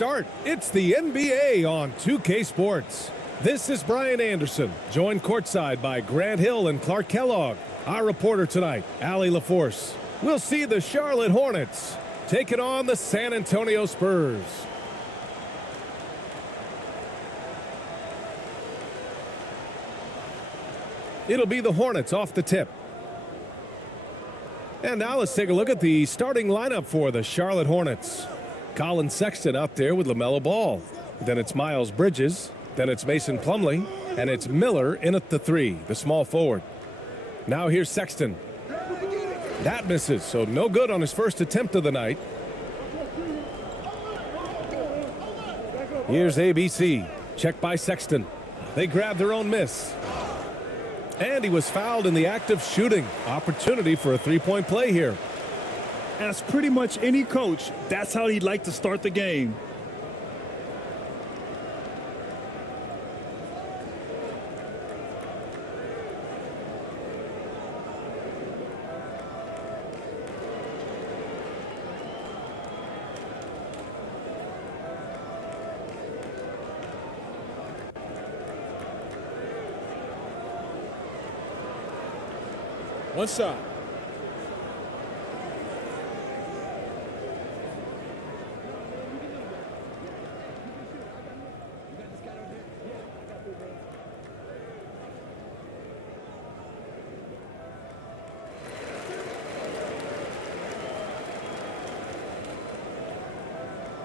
start. It's the NBA on 2K Sports. This is Bryan Anderson, joined courtside by Grant Hill and Clark Kellogg. Our reporter tonight, Allie LaForce. We'll see the Charlotte Hornets taking on the San Antonio Spurs. It'll be the Hornets off the tip. And now let's take a look at the starting lineup for the Charlotte Hornets. Colin Sexton out there with LaMelo Ball. Then it's Miles Bridges. Then it's Mason Plumlee. And it's Miller in at the 3, the small forward. Now here's Sexton. That misses, so no good on his first attempt of the night. Here's ABC. Check by Sexton. They grab their own miss. And he was fouled in the act of shooting. Opportunity for a three-point play here. As pretty much any coach, that's how he'd like to start the game. One side.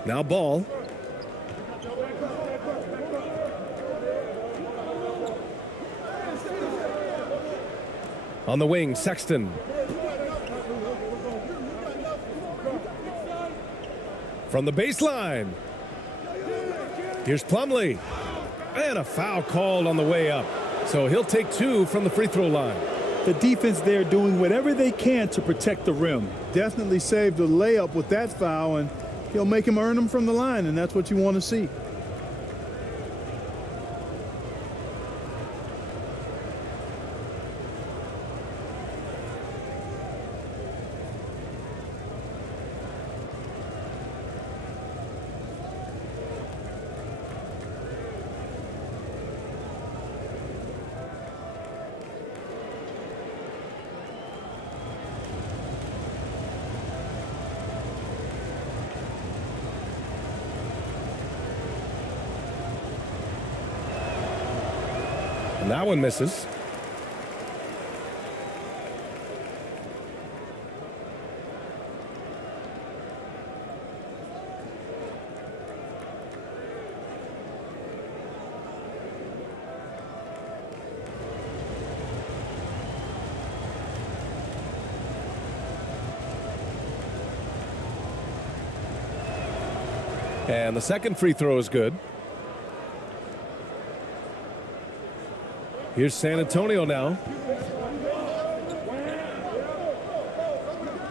Now Ball. On the wing, Sexton. From the baseline. Here's Plumlee. And a foul called on the way up. So he'll take 2 from the free throw line. The defense there doing whatever they can to protect the rim. Definitely saved the layup with that foul, and he'll make him earn them from the line, and that's what you want to see. And that one misses. And the second free throw is good. Here's San Antonio now.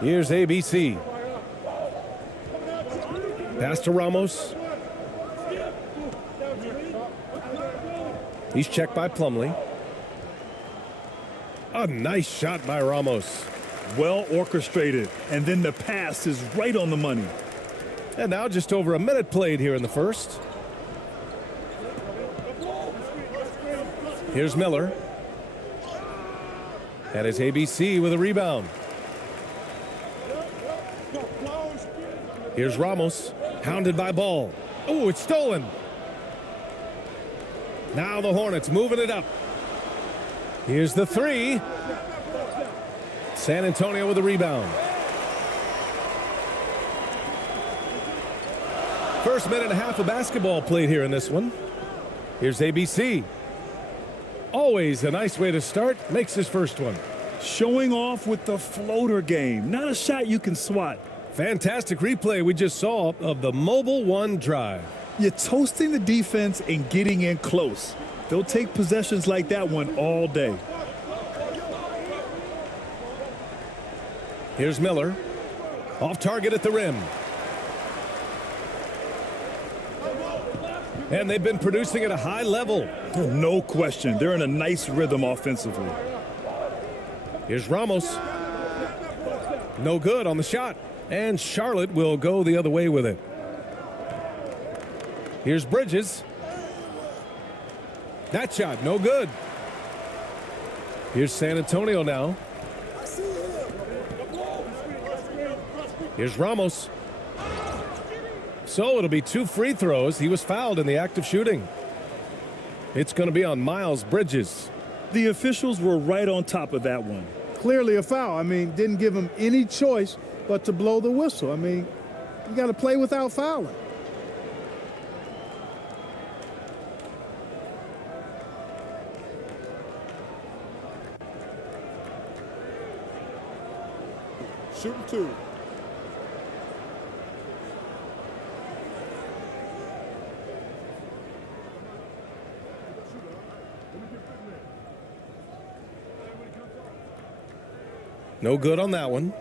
Here's ABC. Pass to Ramos. He's checked by Plumlee. A nice shot by Ramos. Well orchestrated, and then the pass is right on the money. And now just over a minute played here in the first. Here's Miller. That is ABC with a rebound. Here's Ramos, hounded by Ball. Oh, it's stolen. Now the Hornets moving it up. Here's the 3. San Antonio with a rebound. First minute and a half of basketball played here in this one. Here's ABC. Always a nice way to start. Makes his first one. Showing off with the floater game. Not a shot you can swat. Fantastic replay we just saw of the mobile 1 drive. You're toasting the defense and getting in close. They'll take possessions like that one all day. Here's Miller. Off target at the rim. And they've been producing at a high level. No question. They're in a nice rhythm offensively. Here's Ramos. No good on the shot. And Charlotte will go the other way with it. Here's Bridges. That shot, no good. Here's San Antonio now. Here's Ramos. So it'll be 2 free throws. He was fouled in the act of shooting. It's going to be on Miles Bridges. The officials were right on top of that one. Clearly a foul. I mean, didn't give him any choice but to blow the whistle. I mean, you got to play without fouling. Shooting 2. No good on that one.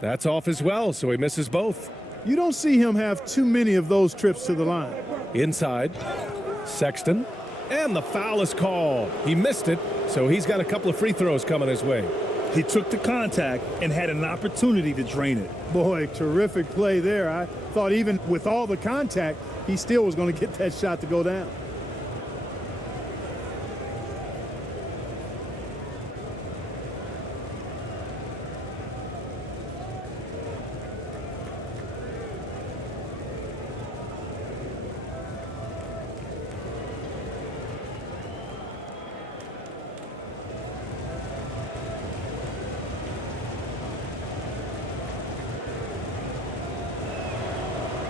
That's off as well, so he misses both. You don't see him have too many of those trips to the line. Inside, Sexton, and the foul is called. He missed it, so he's got a couple of free throws coming his way. He took the contact and had an opportunity to drain it. Boy, terrific play there. I thought even with all the contact, he still was going to get that shot to go down.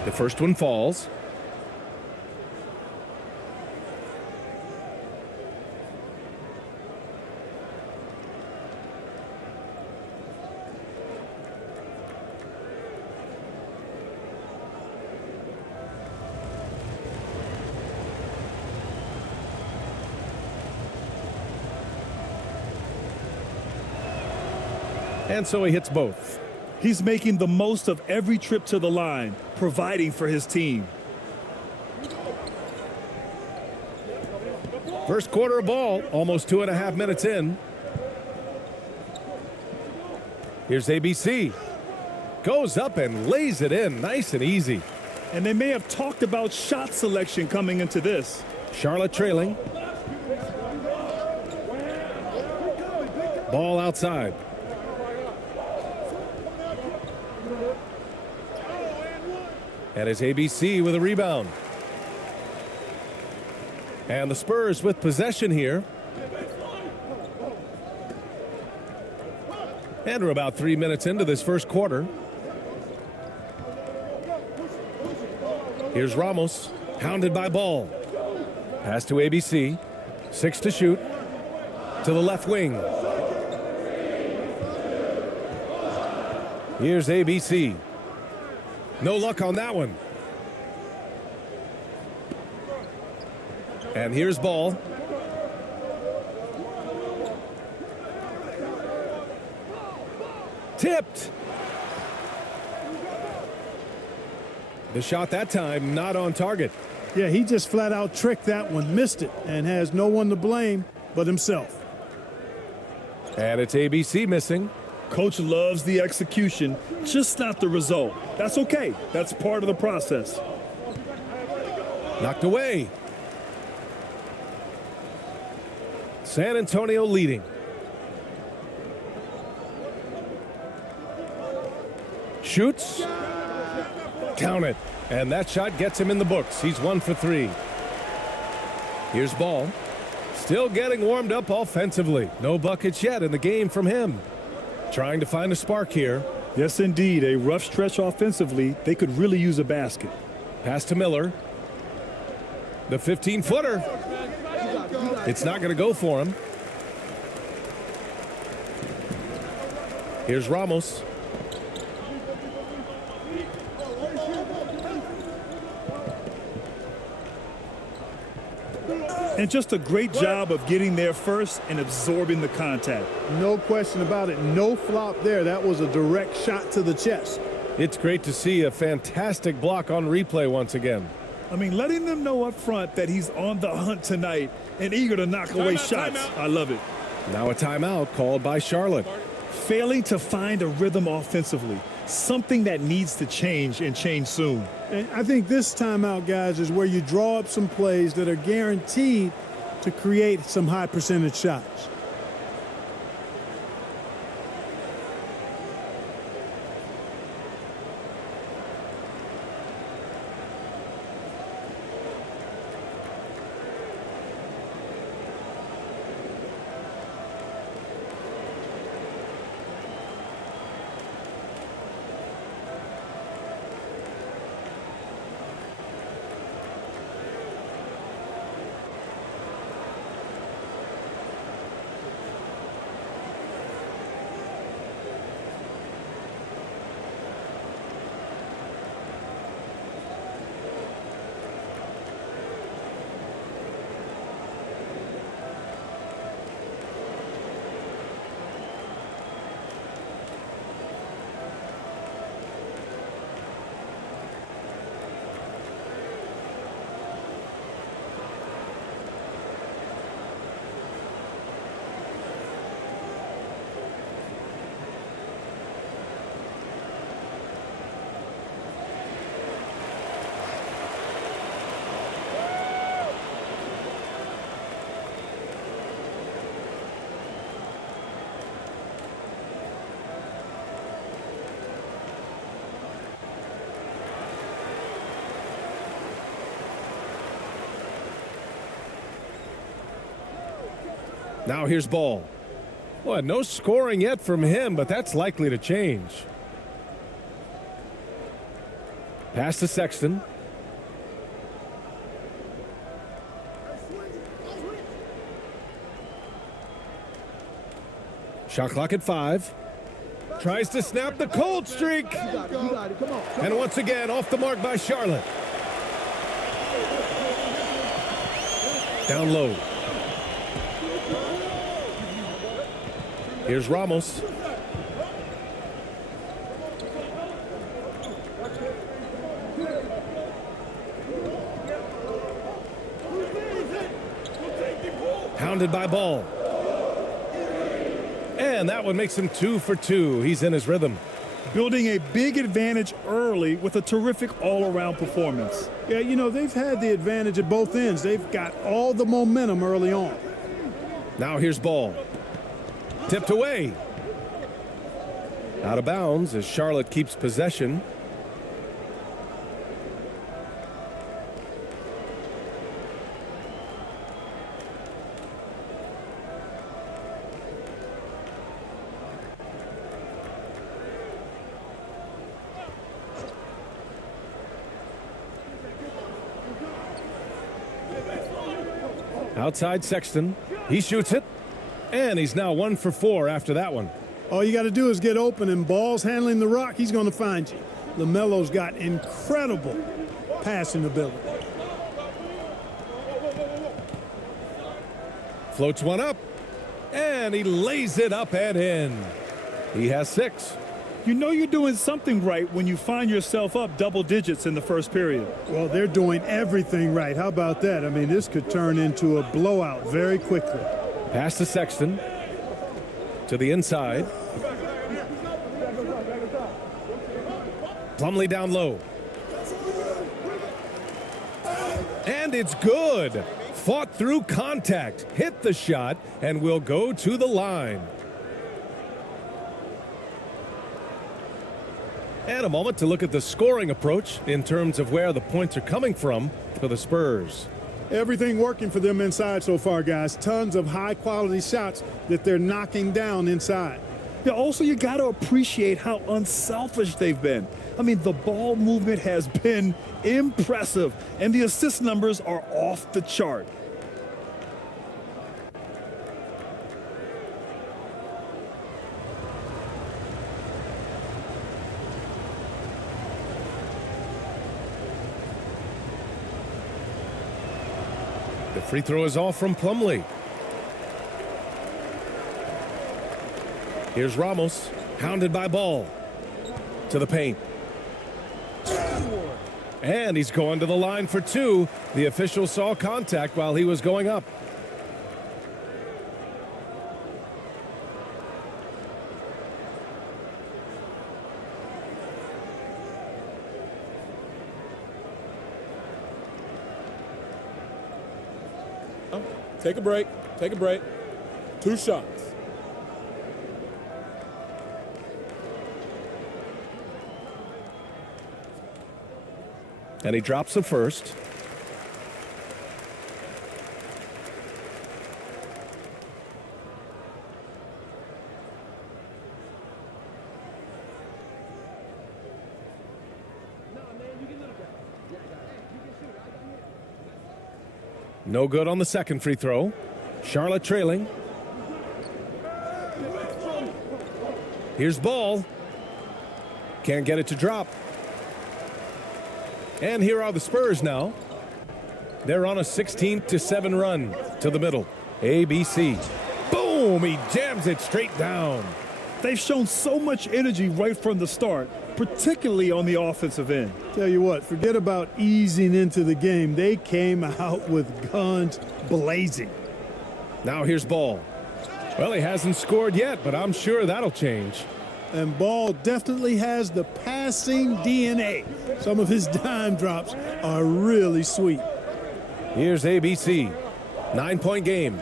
The first one falls. And so he hits both. He's making the most of every trip to the line, providing for his team. First quarter of ball, almost 2.5 minutes in. Here's ABC. Goes up and lays it in, nice and easy. And they may have talked about shot selection coming into this. Charlotte trailing. Ball outside. And it's ABC with a rebound. And the Spurs with possession here. And we're about 3 minutes into this first quarter. Here's Ramos, hounded by Ball. Pass to ABC. 6 to shoot. To the left wing. Here's ABC. No luck on that one. And here's Ball. Tipped. The shot that time not on target. Yeah, he just flat out tricked that one, missed it, and has no one to blame but himself. And it's ABC missing. Coach loves the execution, just not the result. That's okay. That's part of the process. Knocked away. San Antonio leading. Shoots. Count it. And that shot gets him in the books. He's 1 for 3. Here's Ball. Still getting warmed up offensively. No buckets yet in the game from him. Trying to find a spark here. Yes, indeed. A rough stretch offensively. They could really use a basket. Pass to Miller. The 15-footer. It's not going to go for him. Here's Ramos. And just a great job of getting there first and absorbing the contact. No question about it. No flop there. That was a direct shot to the chest. It's great to see a fantastic block on replay once again. I mean, letting them know up front that he's on the hunt tonight and eager to knock away shots. I love it. Now a timeout called by Charlotte. Failing to find a rhythm offensively, something that needs to change and change soon. And I think this timeout, guys, is where you draw up some plays that are guaranteed to create some high percentage shots. Now here's Ball. Well, no scoring yet from him, but that's likely to change. Pass to Sexton. Shot clock at 5. Tries to snap the cold streak. And once again, off the mark by Charlotte. Down low. Here's Ramos. Hounded by Ball. And that one makes him 2 for 2. He's in his rhythm. Building a big advantage early with a terrific all-around performance. Yeah, you know, they've had the advantage at both ends. They've got all the momentum early on. Now here's Ball. Tipped away. Out of bounds as Charlotte keeps possession. Outside Sexton. He shoots it. And he's now 1 for 4 after that one. All you got to do is get open, and Ball's handling the rock. He's going to find you. LaMelo's got incredible passing ability. Floats one up. And he lays it up and in. He has 6. You know you're doing something right when you find yourself up double digits in the first period. Well, they're doing everything right. How about that? I mean, this could turn into a blowout very quickly. Pass to Sexton. To the inside. Plumlee down low. And it's good. Fought through contact. Hit the shot and will go to the line. And a moment to look at the scoring approach in terms of where the points are coming from for the Spurs. Everything working for them inside so far, guys. Tons of high-quality shots that they're knocking down inside. Yeah, also, you got to appreciate how unselfish they've been. I mean, the ball movement has been impressive, and the assist numbers are off the chart. The free throw is off from Plumlee. Here's Ramos, hounded by Ball. To the paint. And he's going to the line for two. The official saw contact while he was going up. Take a break. Take a break. 2 shots. And he drops the first. No good on the second free throw. Charlotte trailing. Here's Ball. Can't get it to drop. And here are the Spurs now. They're on a 16-7 run to the middle. ABC. Boom! He jams it straight down. They've shown so much energy right from the start, particularly on the offensive end. Tell you what, forget about easing into the game. They came out with guns blazing. Now here's Ball. Well, he hasn't scored yet, but I'm sure that'll change. And Ball definitely has the passing DNA. Some of his dime drops are really sweet. Here's ABC. 9-point game.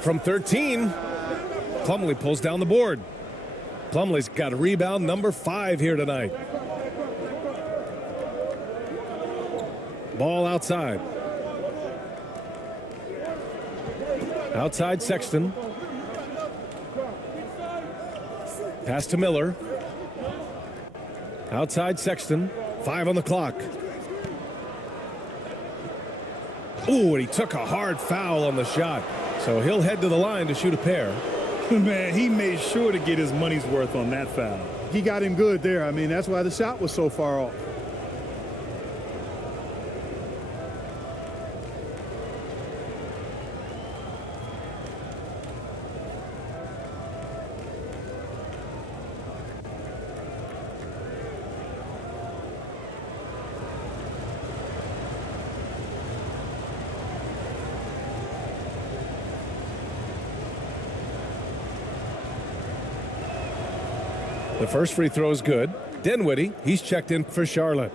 From 13, Plumlee pulls down the board. Plumlee's got rebound number 5 here tonight. Ball outside. Outside Sexton. Pass to Miller. Outside Sexton. 5 on the clock. Ooh, and he took a hard foul on the shot. So he'll head to the line to shoot a pair. Man, he made sure to get his money's worth on that foul. He got him good there. I mean, that's why the shot was so far off. The first free throw is good. Dinwiddie, he's checked in for Charlotte.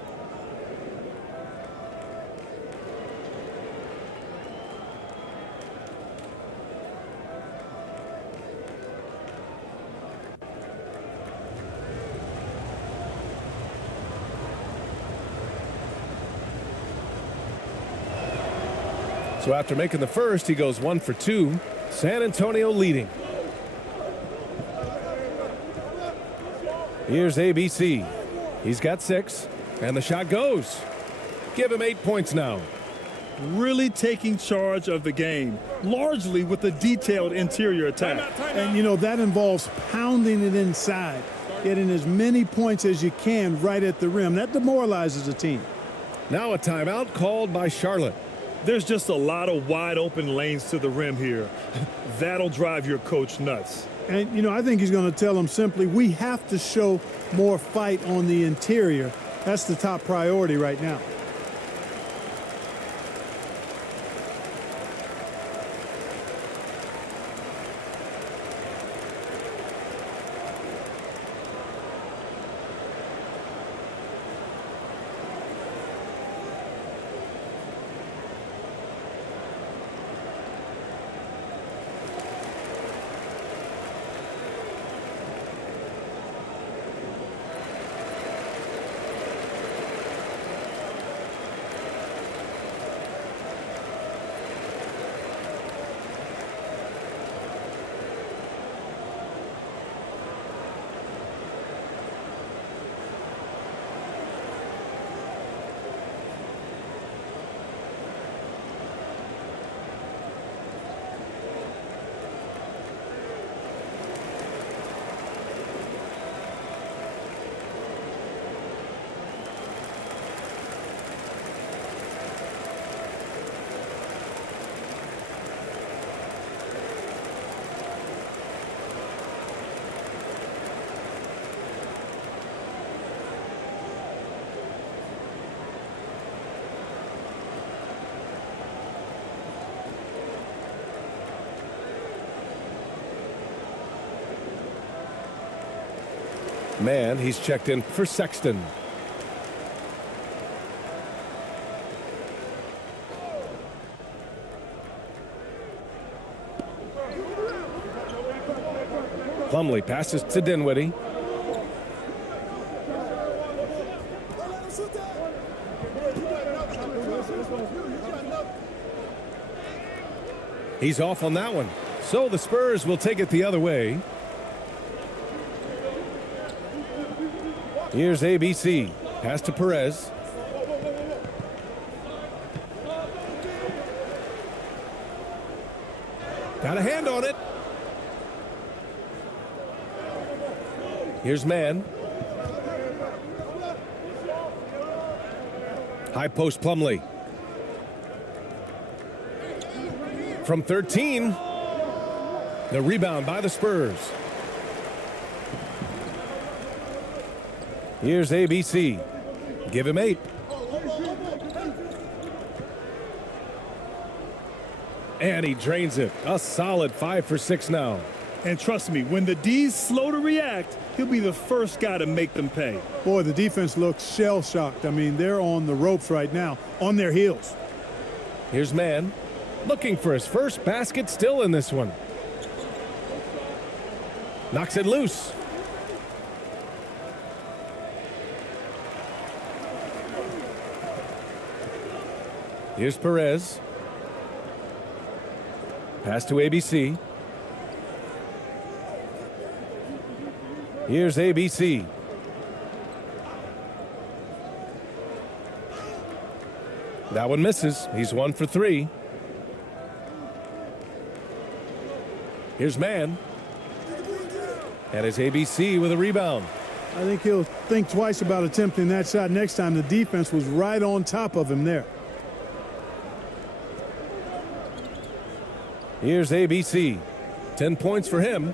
So after making the first, he goes 1 for 2. San Antonio leading. Here's ABC. He's got 6, and the shot goes. Give him 8 points now. Really taking charge of the game, largely with a detailed interior attack. And, you know, that involves pounding it inside, getting as many points as you can right at the rim. That demoralizes a team. Now a timeout called by Charlotte. There's just a lot of wide open lanes to the rim here. That'll drive your coach nuts. And, you know, I think he's going to tell them simply, we have to show more fight on the interior. That's the top priority right now. Man, he's checked in for Sexton. Plumlee passes to Dinwiddie. He's off on that one. So the Spurs will take it the other way. Here's ABC. Pass to Perez. Got a hand on it. Here's Man. High post Plumlee. From 13. The rebound by the Spurs. Here's ABC. Give him 8. And he drains it. A solid 5 for 6 now. And trust me, when the D's slow to react, he'll be the first guy to make them pay. Boy, the defense looks shell-shocked. I mean, they're on the ropes right now, on their heels. Here's Man. Looking for his first basket, still in this one. Knocks it loose. Here's Perez. Pass to ABC. Here's ABC. That one misses. He's 1 for 3. Here's Man. And it's ABC with a rebound. I think he'll think twice about attempting that shot next time. The defense was right on top of him there. Here's ABC. 10 points for him.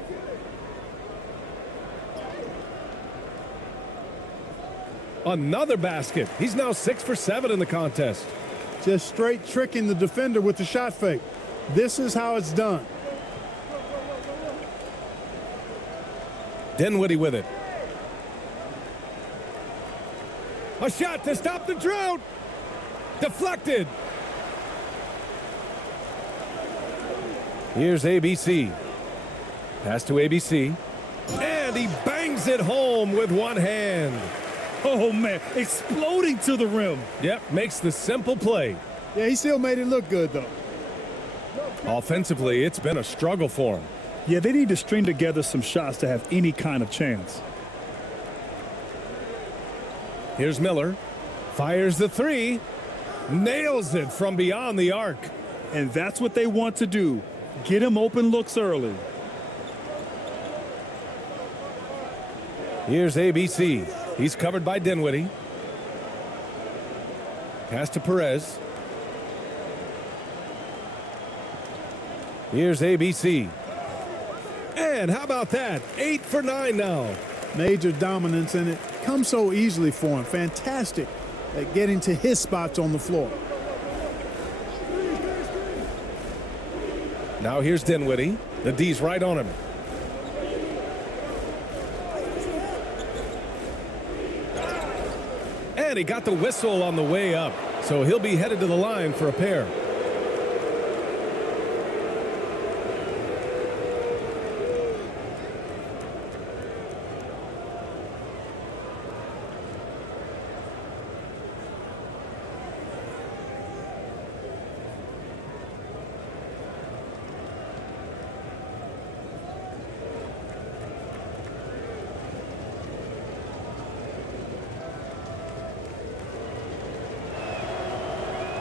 Another basket. He's now 6 for 7 in the contest. Just straight tricking the defender with the shot fake. This is how it's done. Dinwiddie with it. A shot to stop the drought. Deflected. Here's ABC. Pass to ABC. And he bangs it home with one hand. Oh, man, exploding to the rim. Yep, makes the simple play. Yeah, he still made it look good, though. Offensively, it's been a struggle for him. Yeah, they need to string together some shots to have any kind of chance. Here's Miller. Fires the 3. Nails it from beyond the arc. And that's what they want to do. Get him open looks early. Here's ABC. He's covered by Dinwiddie. Pass to Perez. Here's ABC. And how about that? 8 for 9 now. Major dominance, and it comes so easily for him. Fantastic at getting to his spots on the floor. Now here's Dinwiddie. The D's right on him. And he got the whistle on the way up, so he'll be headed to the line for a pair.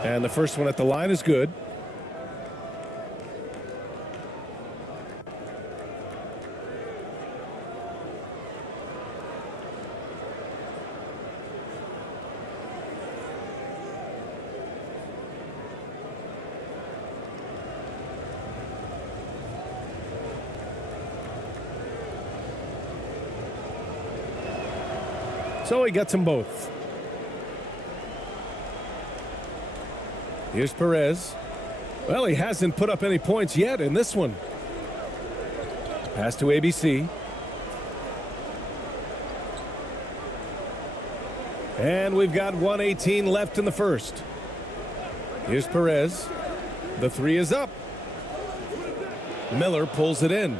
And the first one at the line is good. So he gets them both. Here's Perez. Well, he hasn't put up any points yet in this one. Pass to ABC. And we've got 1:18 left in the first. Here's Perez. The three is up. Miller pulls it in.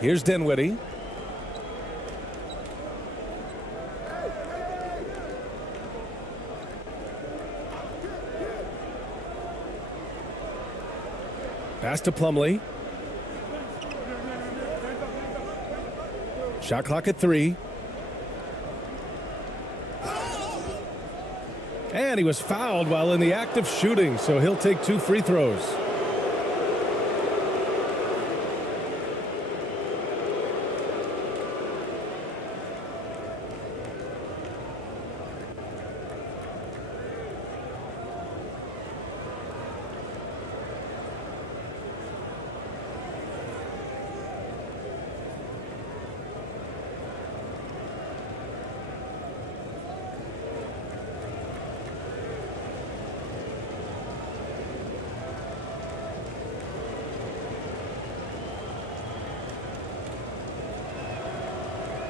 Here's Dinwiddie. Pass to Plumlee. Shot clock at 3. And he was fouled while in the act of shooting, so he'll take 2 free throws.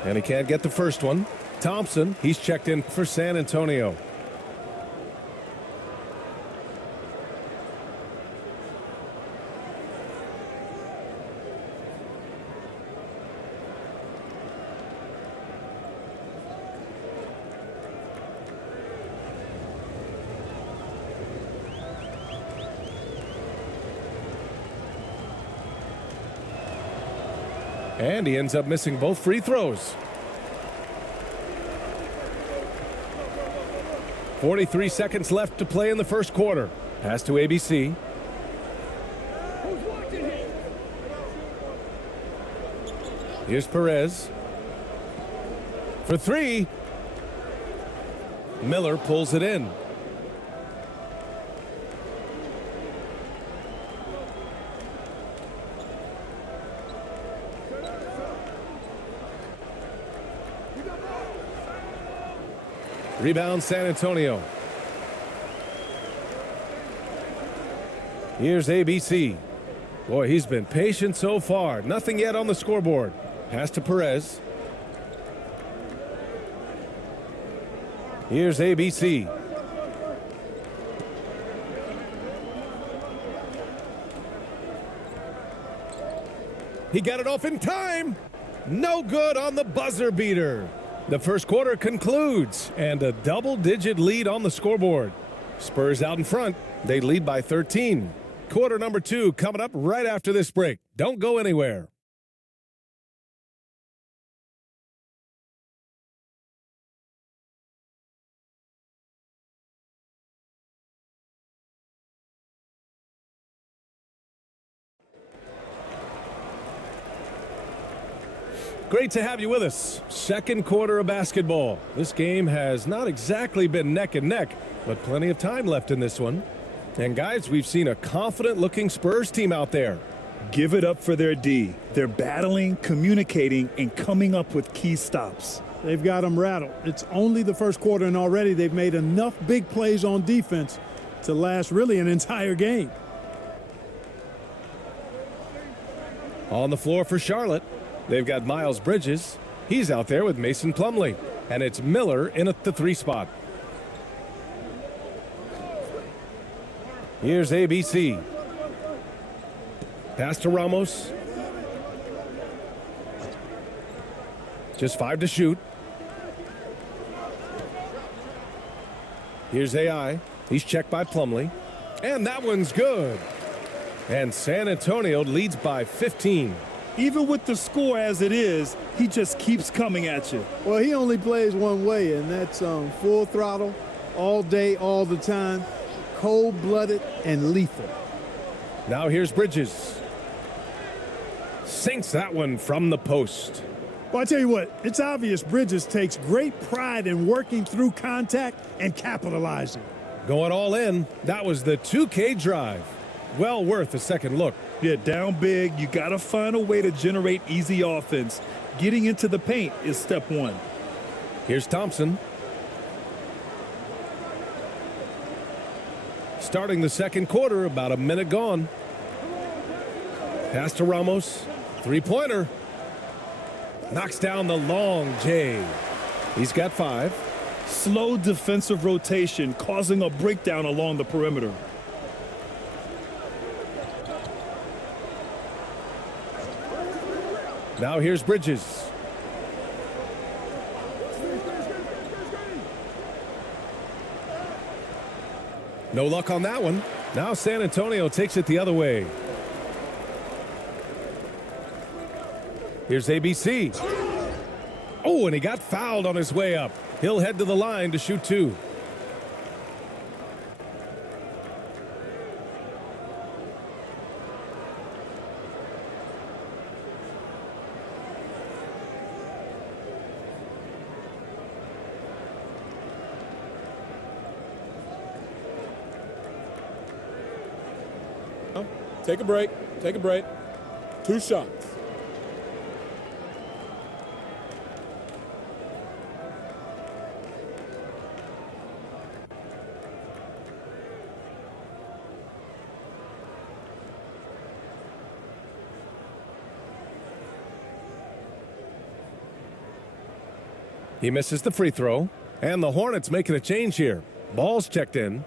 And he can't get the first one. Thompson, he's checked in for San Antonio. And he ends up missing both free throws. 43 seconds left to play in the first quarter. Pass to ABC. Here's Perez. For 3. Miller pulls it in. Rebound San Antonio. Here's ABC. Boy, he's been patient so far. Nothing yet on the scoreboard. Pass to Perez. Here's ABC. He got it off in time. No good on the buzzer beater. The first quarter concludes, and a double-digit lead on the scoreboard. Spurs out in front. They lead by 13. Quarter number 2 coming up right after this break. Don't go anywhere. Great to have you with us. Second quarter of basketball. This game has not exactly been neck and neck, but plenty of time left in this one. And guys, we've seen a confident-looking Spurs team out there. Give it up for their D. They're battling, communicating, and coming up with key stops. They've got them rattled. It's only the first quarter, and already they've made enough big plays on defense to last really an entire game. On the floor for Charlotte, they've got Miles Bridges. He's out there with Mason Plumlee. And it's Miller in at the 3 spot. Here's ABC. Pass to Ramos. Just 5 to shoot. Here's AI. He's checked by Plumlee. And that one's good. And San Antonio leads by 15. Even with the score as it is, he just keeps coming at you. Well, he only plays one way, and that's full throttle, all day, all the time, cold-blooded and lethal. Now here's Bridges. Sinks that one from the post. Well, I tell you what, it's obvious Bridges takes great pride in working through contact and capitalizing. Going all in. That was the 2K drive. Well worth a second look. Yeah, down big, you got to find a way to generate easy offense. Getting into the paint is step 1. Here's Thompson. Starting the second quarter, about a minute gone. Pass to Ramos. Three-pointer. Knocks down the long J. He's got 5. Slow defensive rotation causing a breakdown along the perimeter. Now here's Bridges. No luck on that one. Now San Antonio takes it the other way. Here's ABC. Oh, and he got fouled on his way up. He'll head to the line to shoot 2. Take a break. Take a break. 2 shots. He misses the free throw. And the Hornets making a change here. Ball's checked in.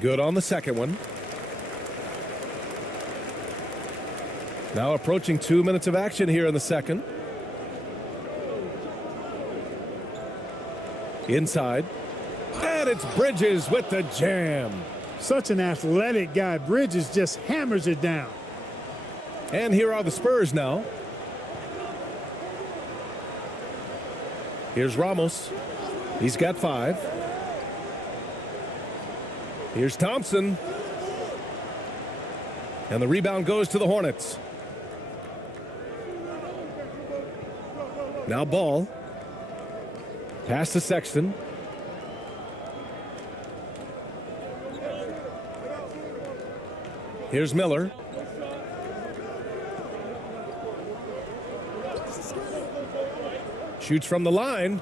Good on the second one. Now approaching 2 minutes of action here in the second. Inside. And it's Bridges with the jam. Such an athletic guy. Bridges just hammers it down. And here are the Spurs now. Here's Ramos. He's got 5. Here's Thompson. And the rebound goes to the Hornets. Now Ball. Pass to Sexton. Here's Miller. Shoots from the line.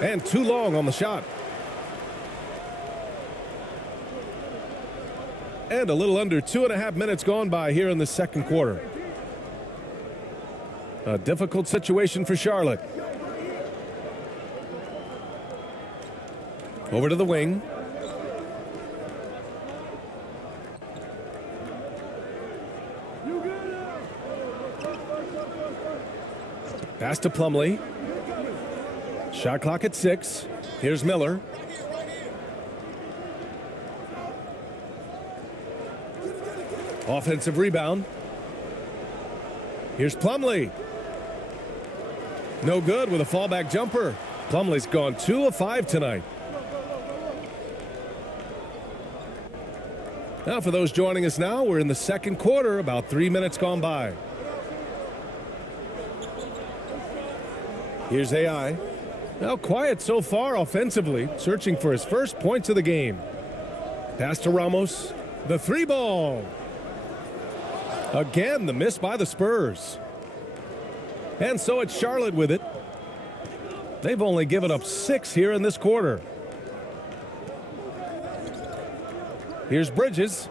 And too long on the shot. And a little under 2.5 minutes gone by here in the second quarter. A difficult situation for Charlotte. Over to the wing. Pass to Plumlee. Shot clock at 6. Here's Miller. Offensive rebound. Here's Plumlee. No good with a fallback jumper. Plumlee's gone 2 of 5 tonight. Now for those joining us now, we're in the second quarter, about 3 minutes gone by. Here's AI. Now quiet so far offensively, searching for his first points of the game. Pass to Ramos. The 3 ball. Again, the miss by the Spurs. And so it's Charlotte with it. They've only given up 6 here in this quarter. Here's Bridges.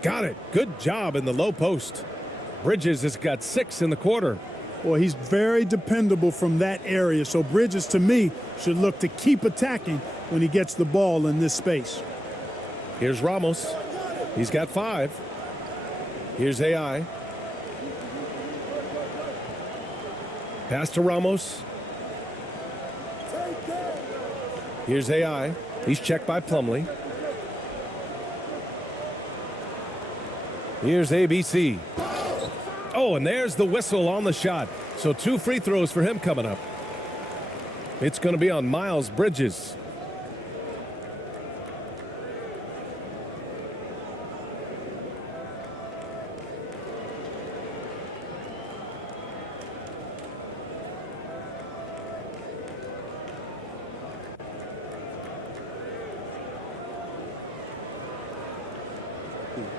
Got it. Good job in the low post. Bridges has got 6 in the quarter. Well, he's very dependable from that area. So Bridges, to me, should look to keep attacking when he gets the ball in this space. Here's Ramos. He's got 5. Here's AI. Pass to Ramos. Here's AI. He's checked by Plumlee. Here's ABC. Oh, and there's the whistle on the shot. So 2 free throws for him coming up. It's going to be on Miles Bridges.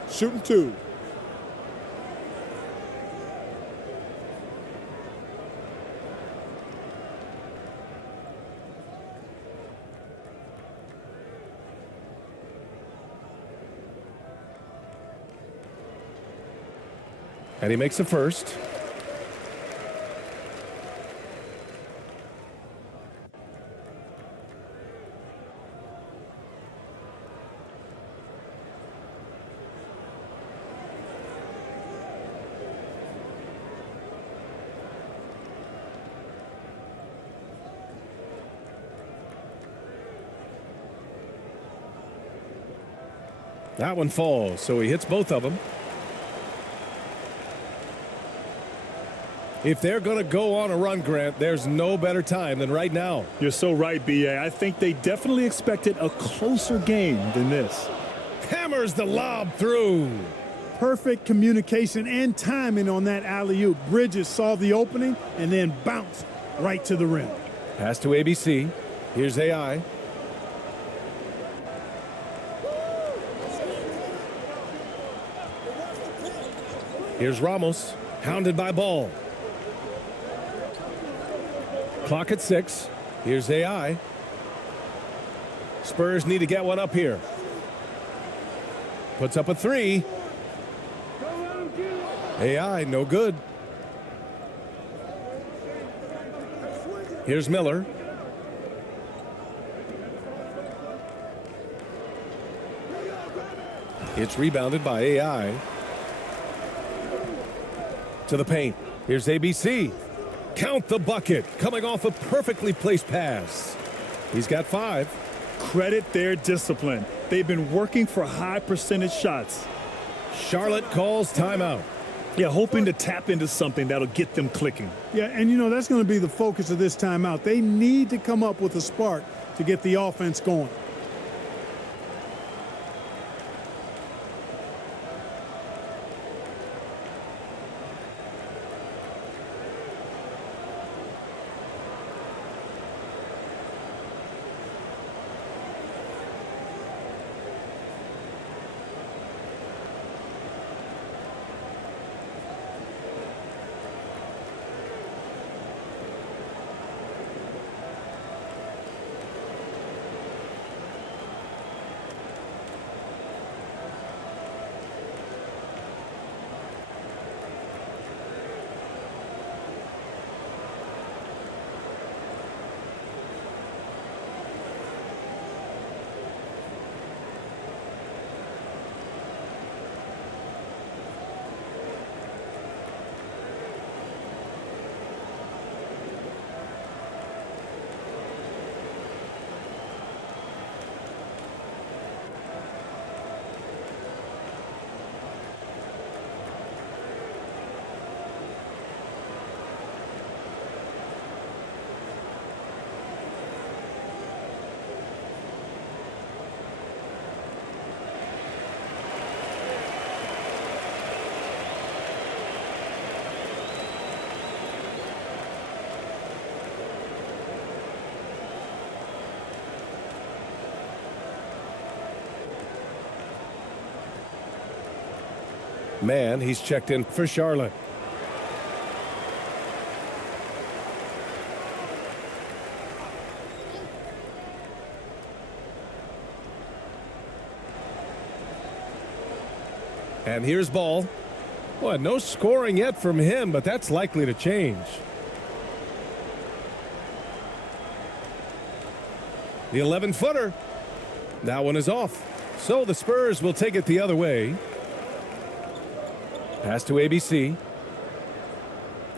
Shooting 2. And he makes the first. That one falls, so he hits both of them. If they're going to go on a run, Grant, there's no better time than right now. You're so right, B.A. I think they definitely expected a closer game than this. Hammers the lob through. Perfect communication and timing on that alley-oop. Bridges saw the opening and then bounced right to the rim. Pass to ABC. Here's AI. Here's Ramos, hounded by Ball. Clock at 6. Here's AI. Spurs need to get one up here. Puts up a 3. AI, no good. Here's Miller. It's rebounded by AI. To the paint. Here's ABC. Count the bucket. Coming off a perfectly placed pass. He's got 5. Credit their discipline. They've been working for high percentage shots. Charlotte calls timeout. Yeah, hoping to tap into something that'll get them clicking. Yeah, and you know, that's going to be the focus of this timeout. They need to come up with a spark to get the offense going. Man, he's checked in for Charlotte. And here's Ball. Boy, no scoring yet from him, but that's likely to change. The 11-footer. That one is off. So the Spurs will take it the other way. Pass to ABC.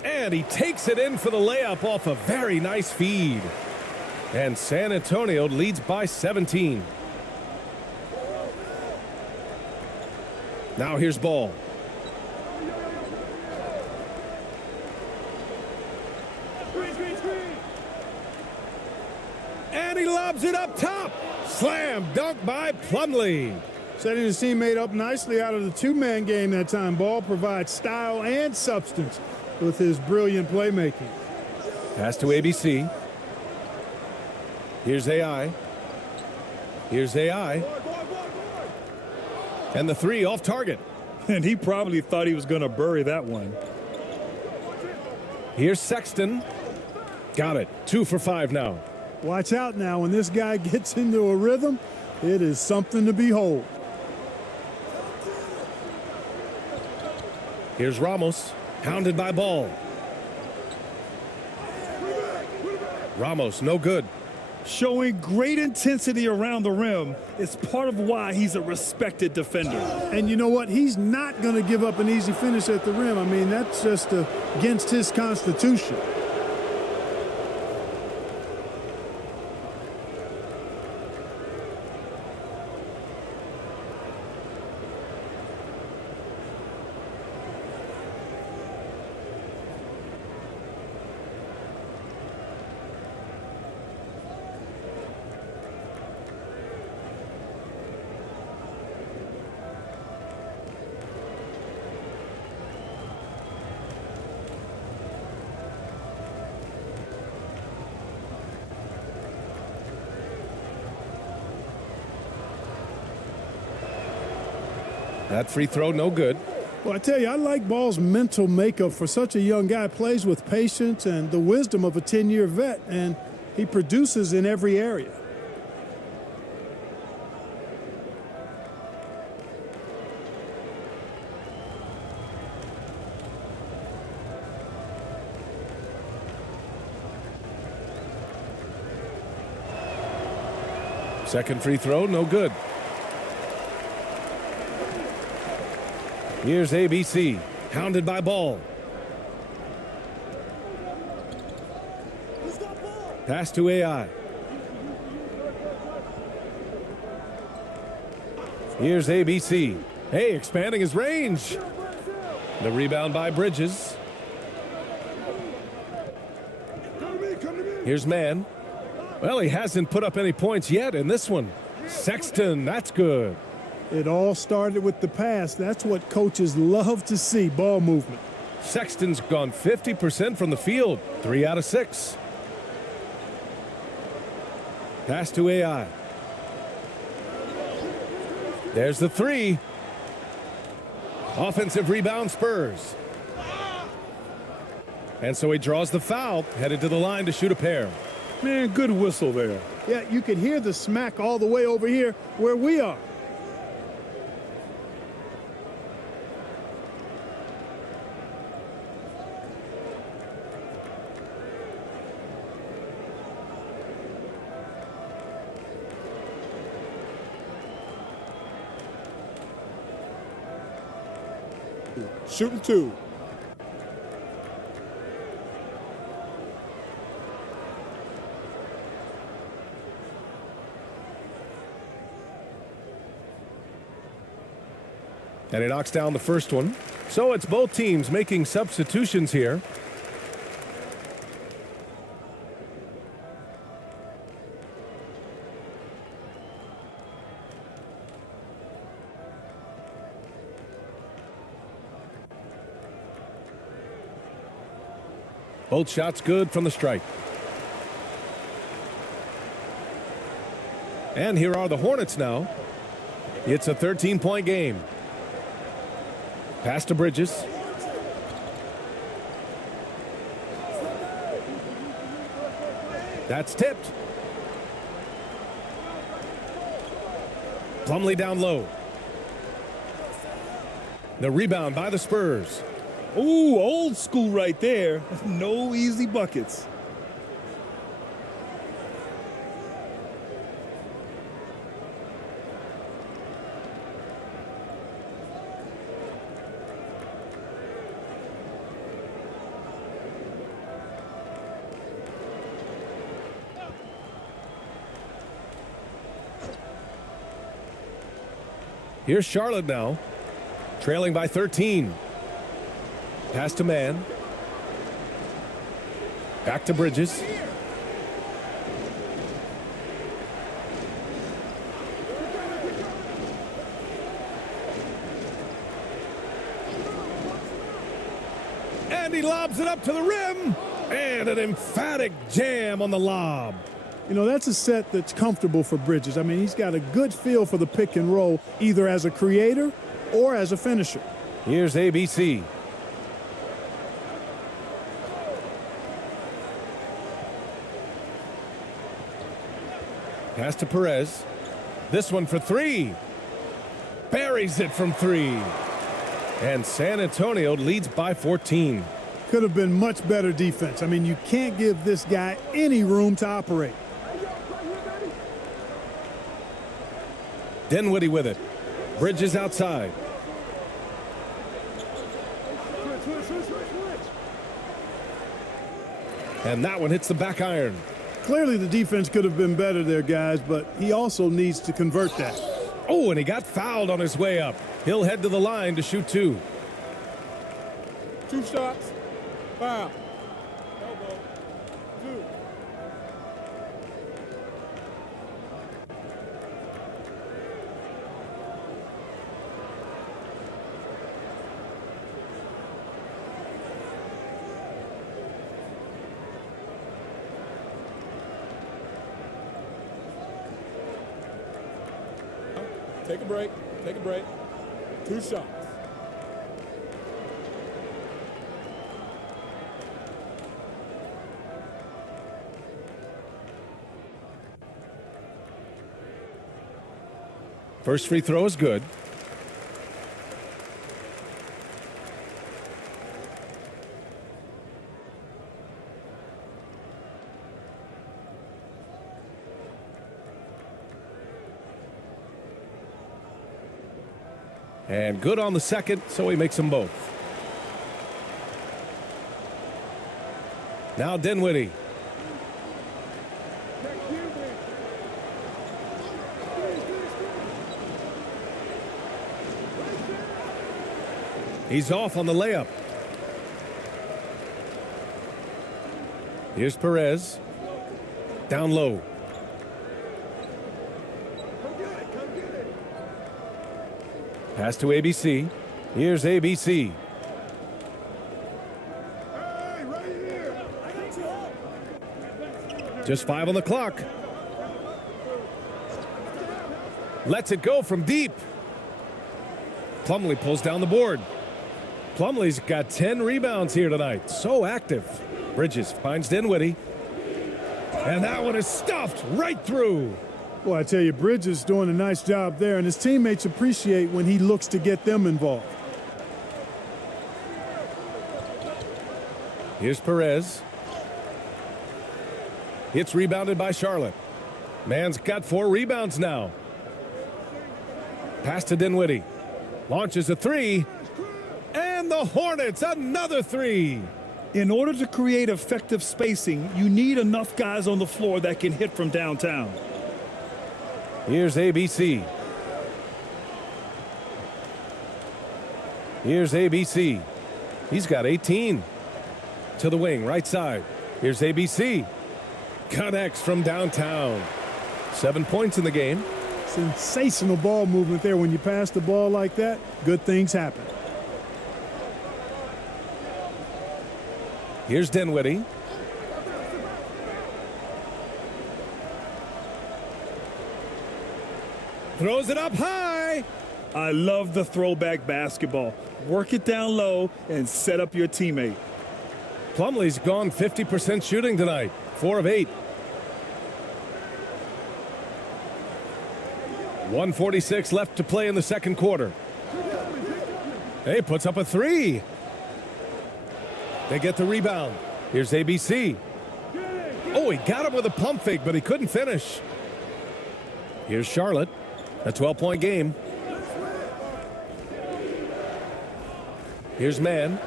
And he takes it in for the layup off a very nice feed. And San Antonio leads by 17. Now here's Ball. And he lobs it up top. Slam dunk by Plumlee. Setting his teammate up nicely out of the two-man game that time. Ball provides style and substance with his brilliant playmaking. Pass to ABC. Here's AI. Here's AI. And the three off target. And he probably thought he was going to bury that one. Here's Sexton. Got it. 2 for 5 now. Watch out now. When this guy gets into a rhythm, it is something to behold. Here's Ramos. Hounded by Ball. Ramos, no good. Showing great intensity around the rim is part of why he's a respected defender. And you know what? He's not going to give up an easy finish at the rim. I mean, that's just against his constitution. That free throw, no good. Well, I tell you, I like Ball's mental makeup for such a young guy. Plays with patience and the wisdom of a 10-year vet, and he produces in every area. Second free throw, no good. Here's ABC, hounded by Ball. Pass to AI. Here's ABC. Hey, expanding his range. The rebound by Bridges. Here's Mann. Well, he hasn't put up any points yet in this one. Sexton, that's good. It all started with the pass. That's what coaches love to see, ball movement. Sexton's gone 50% from the field, 3 out of 6. Pass to AI. There's the three. Offensive rebound, Spurs. And so he draws the foul, headed to the line to shoot a pair. Man, good whistle there. Yeah, you can hear the smack all the way over here where we are. Shooting 2. And he knocks down the first one. So it's both teams making substitutions here. Both shots good from the stripe. And here are the Hornets now. It's a 13-point game. Pass to Bridges. That's tipped. Plumlee down low. The rebound by the Spurs. Ooh, old school right there. No easy buckets. Here's Charlotte now, trailing by 13. Pass to Mann. Back to Bridges. And he lobs it up to the rim. And an emphatic jam on the lob. You know, that's a set that's comfortable for Bridges. I mean, he's got a good feel for the pick and roll, either as a creator or as a finisher. Here's ABC. Pass to Perez. This one for three. Buries it from three. And San Antonio leads by 14. Could have been much better defense. I mean, you can't give this guy any room to operate. Dinwiddie with it. Bridges outside. And that one hits the back iron. Clearly the defense could have been better there, guys, but he also needs to convert that. Oh, and he got fouled on his way up. He'll head to the line to shoot two. 2 shots. Foul. Elbow. 2. Take a break. Take a break. 2 shots. First free throw is good. And good on the second, so he makes them both. Now Dinwiddie. He's off on the layup. Here's Perez. Down low. Pass to ABC. Here's ABC. Just 5 on the clock. Lets it go from deep. Plumlee pulls down the board. Plumlee's got 10 rebounds here tonight. So active. Bridges finds Dinwiddie. And that one is stuffed right through. Well, I tell you, Bridges doing a nice job there, and his teammates appreciate when he looks to get them involved. Here's Perez. It's rebounded by Charlotte. Man's got 4 rebounds now. Pass to Dinwiddie. Launches a 3. And the Hornets, another 3. In order to create effective spacing, you need enough guys on the floor that can hit from downtown. Here's ABC. Here's ABC. He's got 18. To the wing, right side. Here's ABC. Connects from downtown. 7 points in the game. Sensational ball movement there. When you pass the ball like that, good things happen. Here's Dinwiddie. Throws it up high. I love the throwback basketball. Work it down low and set up your teammate. Plumlee's gone 50% shooting tonight. 4 of 8. 1:46 left to play in the second quarter. Hey, puts up a 3. They get the rebound. Here's ABC. Oh, he got him with a pump fake, but he couldn't finish. Here's Charlotte. A 12-point game. Here's Mann.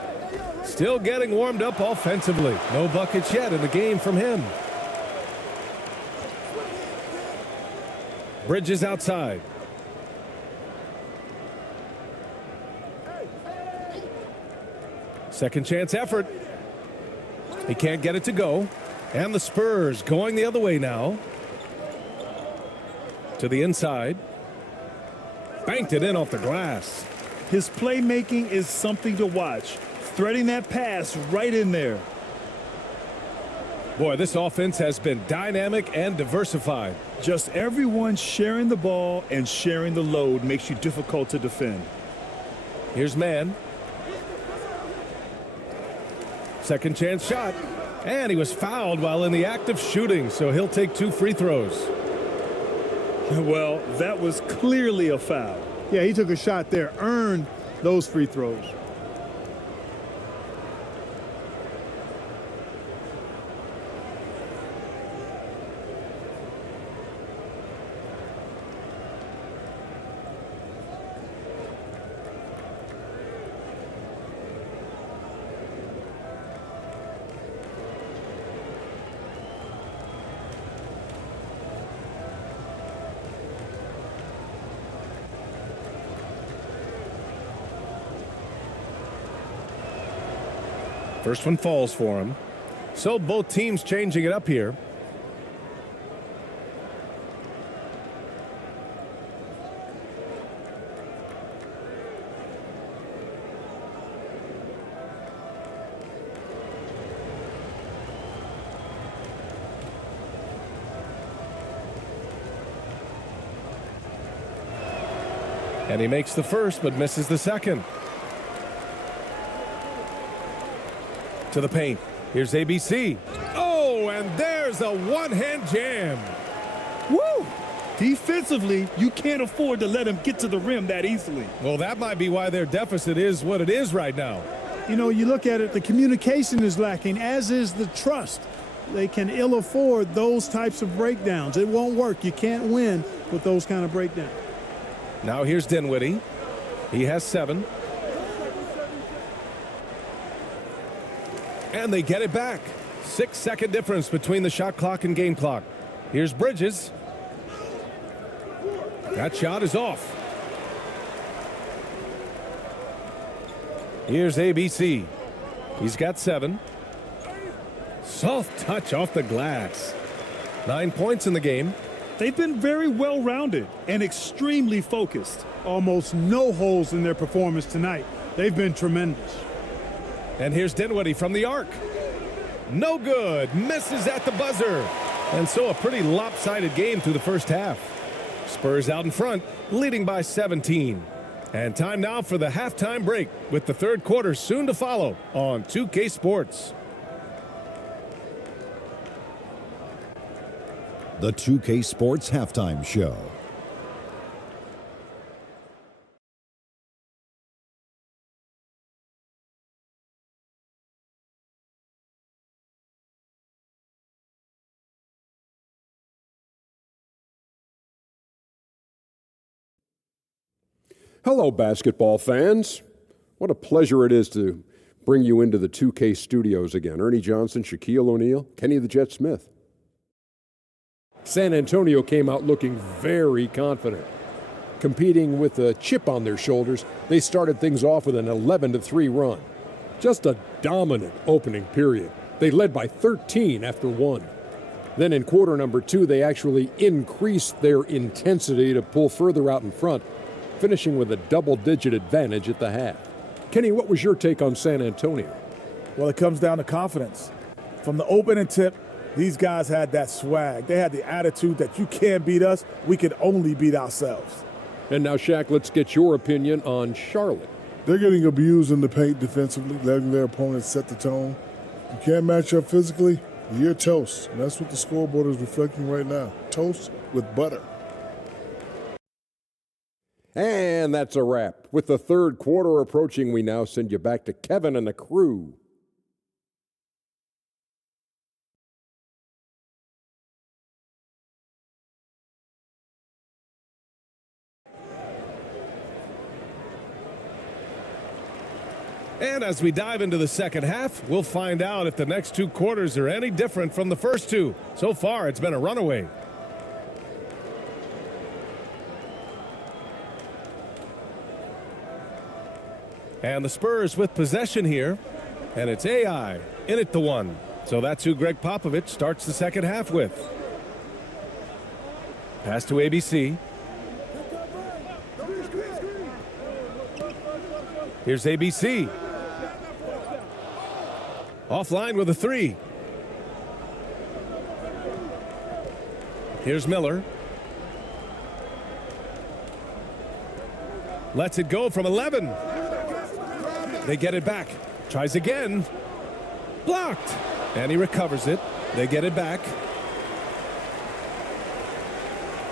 Still getting warmed up offensively. No buckets yet in the game from him. Bridges outside. Second chance effort. He can't get it to go. And the Spurs going the other way now. To the inside. Banked it in off the glass. His playmaking is something to watch. Threading that pass right in there. Boy, this offense has been dynamic and diversified. Just everyone sharing the ball and sharing the load makes you difficult to defend. Here's man. Second chance shot. And he was fouled while in the act of shooting, so he'll take 2 free throws. Well, that was clearly a foul. Yeah, he took a shot there, earned those free throws. First one falls for him. So both teams changing it up here. And he makes the first but misses the second. To the paint. Here's ABC. Oh, and there's a one-hand jam. Woo! Defensively, you can't afford to let him get to the rim that easily. Well, that might be why their deficit is what it is right now. You know, you look at it, the communication is lacking, as is the trust. They can ill afford those types of breakdowns. It won't work. You can't win with those kind of breakdowns. Now here's Dinwiddie. He has 7. And they get it back. 6-second difference between the shot clock and game clock. Here's Bridges. That shot is off. Here's ABC. He's got 7. Soft touch off the glass. 9 points in the game. They've been very well-rounded and extremely focused. Almost no holes in their performance tonight. They've been tremendous. And here's Dinwiddie from the arc. No good. Misses at the buzzer. And so a pretty lopsided game through the first half. Spurs out in front, leading by 17. And time now for the halftime break, with the third quarter soon to follow on 2K Sports. The 2K Sports Halftime Show. Hello, basketball fans. What a pleasure it is to bring you into the 2K studios again. Ernie Johnson, Shaquille O'Neal, Kenny the Jet Smith. San Antonio came out looking very confident. Competing with a chip on their shoulders, they started things off with an 11-3 run. Just a dominant opening period. They led by 13 after 1. Then in quarter number 2, they actually increased their intensity to pull further out in front, finishing with a double-digit advantage at the half. Kenny, what was your take on San Antonio? Well, it comes down to confidence. From the opening tip, these guys had that swag. They had the attitude that you can't beat us, we can only beat ourselves. And now, Shaq, let's get your opinion on Charlotte. They're getting abused in the paint defensively, letting their opponents set the tone. You can't match up physically, you're toast. And that's what the scoreboard is reflecting right now. Toast with butter. And that's a wrap. With the third quarter approaching, we now send you back to Kevin and the crew. And as we dive into the second half, we'll find out if the next 2 quarters are any different from the first 2. So far, it's been a runaway. And the Spurs with possession here. And it's AI in at the 1. So that's who Greg Popovich starts the second half with. Pass to ABC. Here's ABC. Offline with a 3. Here's Miller. Lets it go from 11. They get it back. Tries again. Blocked. And he recovers it. They get it back.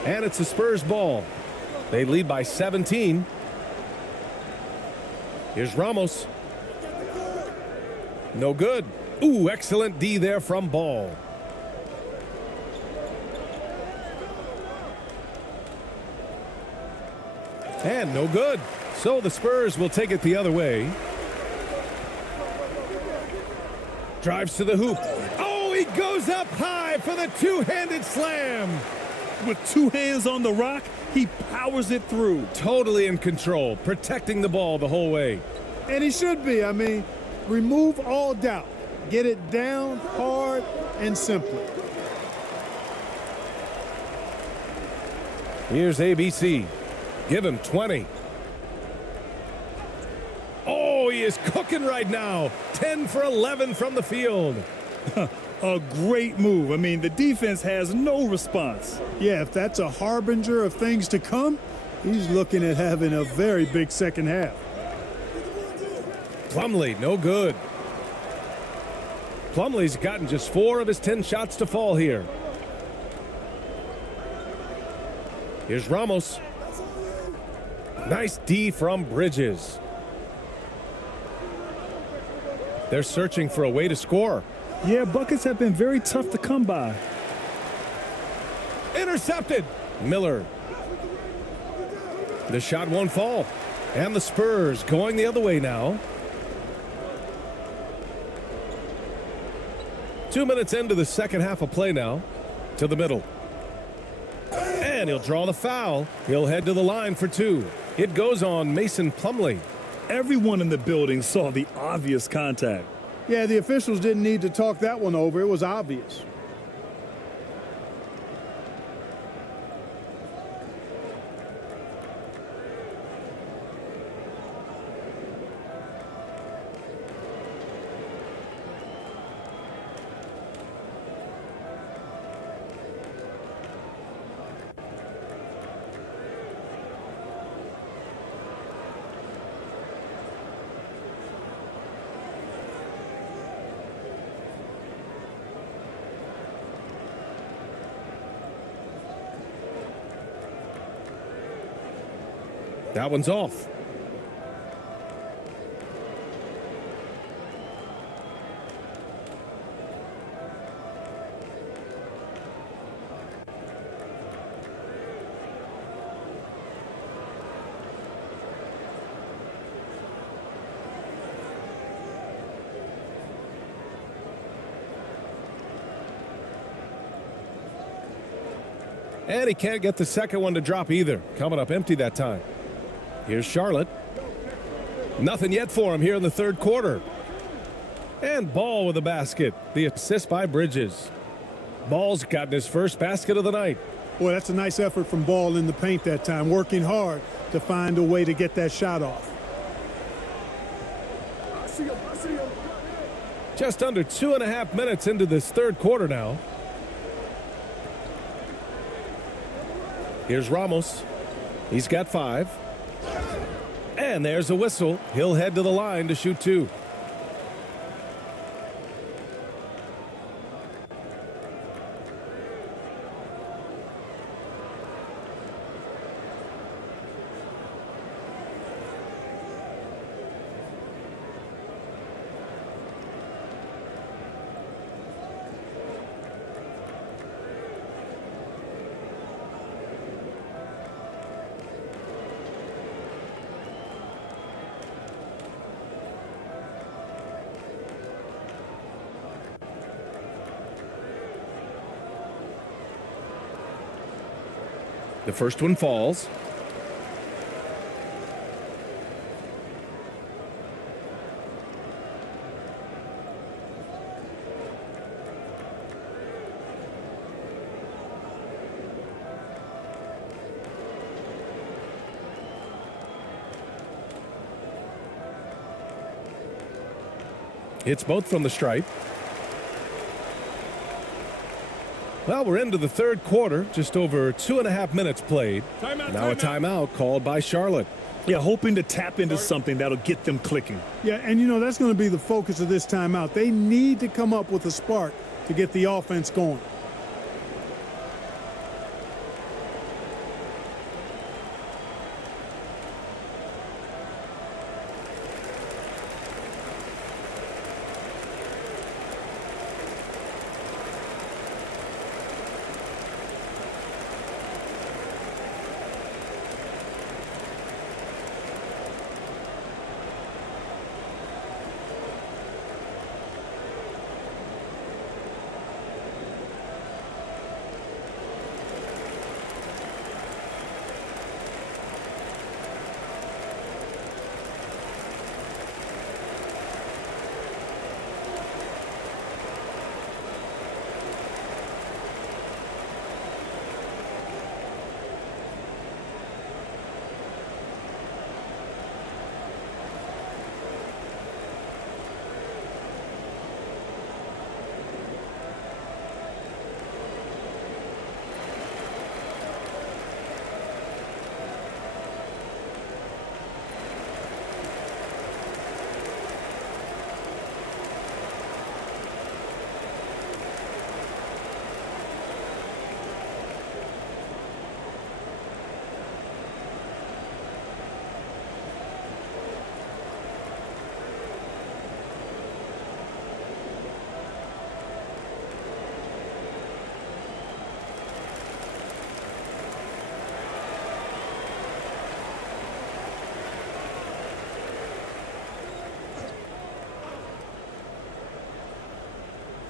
And it's the Spurs ball. They lead by 17. Here's Ramos. No good. Ooh, excellent D there from Ball. And no good. So the Spurs will take it the other way. Drives to the hoop. Oh, he goes up high for the two-handed slam. With two hands on the rock, he powers it through. Totally in control, protecting the ball the whole way. And he should be. I mean, remove all doubt. Get it down hard and simply. Here's ABC. Give him 20. Oh, he is cooking right now. 10 for 11 from the field. A great move. I mean, the defense has no response. Yeah, if that's a harbinger of things to come, he's looking at having a very big second half. Plumlee, no good. Plumlee's gotten just 4 of his 10 shots to fall here. Here's Ramos. Nice D from Bridges. They're searching for a way to score. Yeah, buckets have been very tough to come by. Intercepted. Miller. The shot won't fall. And the Spurs going the other way now. 2 minutes into the second half of play now. To the middle. And he'll draw the foul. He'll head to the line for 2. It goes on Mason Plumlee. Everyone in the building saw the obvious contact. Yeah, the officials didn't need to talk that one over. It was obvious. That one's off. And he can't get the second one to drop either. Coming up empty that time. Here's Charlotte. Nothing yet for him here in the third quarter. And Ball with a basket. The assist by Bridges. Ball's gotten his first basket of the night. Boy, that's a nice effort from Ball in the paint that time, working hard to find a way to get that shot off. Just under 2.5 minutes into this third quarter now. Here's Ramos. He's got 5. And there's a whistle. He'll head to the line to shoot 2. The first one falls. It's both from the stripe. Well, we're into the third quarter, just over 2.5 minutes played. Now a timeout called by Charlotte. Yeah, hoping to tap into something that'll get them clicking. Yeah, and you know, that's going to be the focus of this timeout. They need to come up with a spark to get the offense going.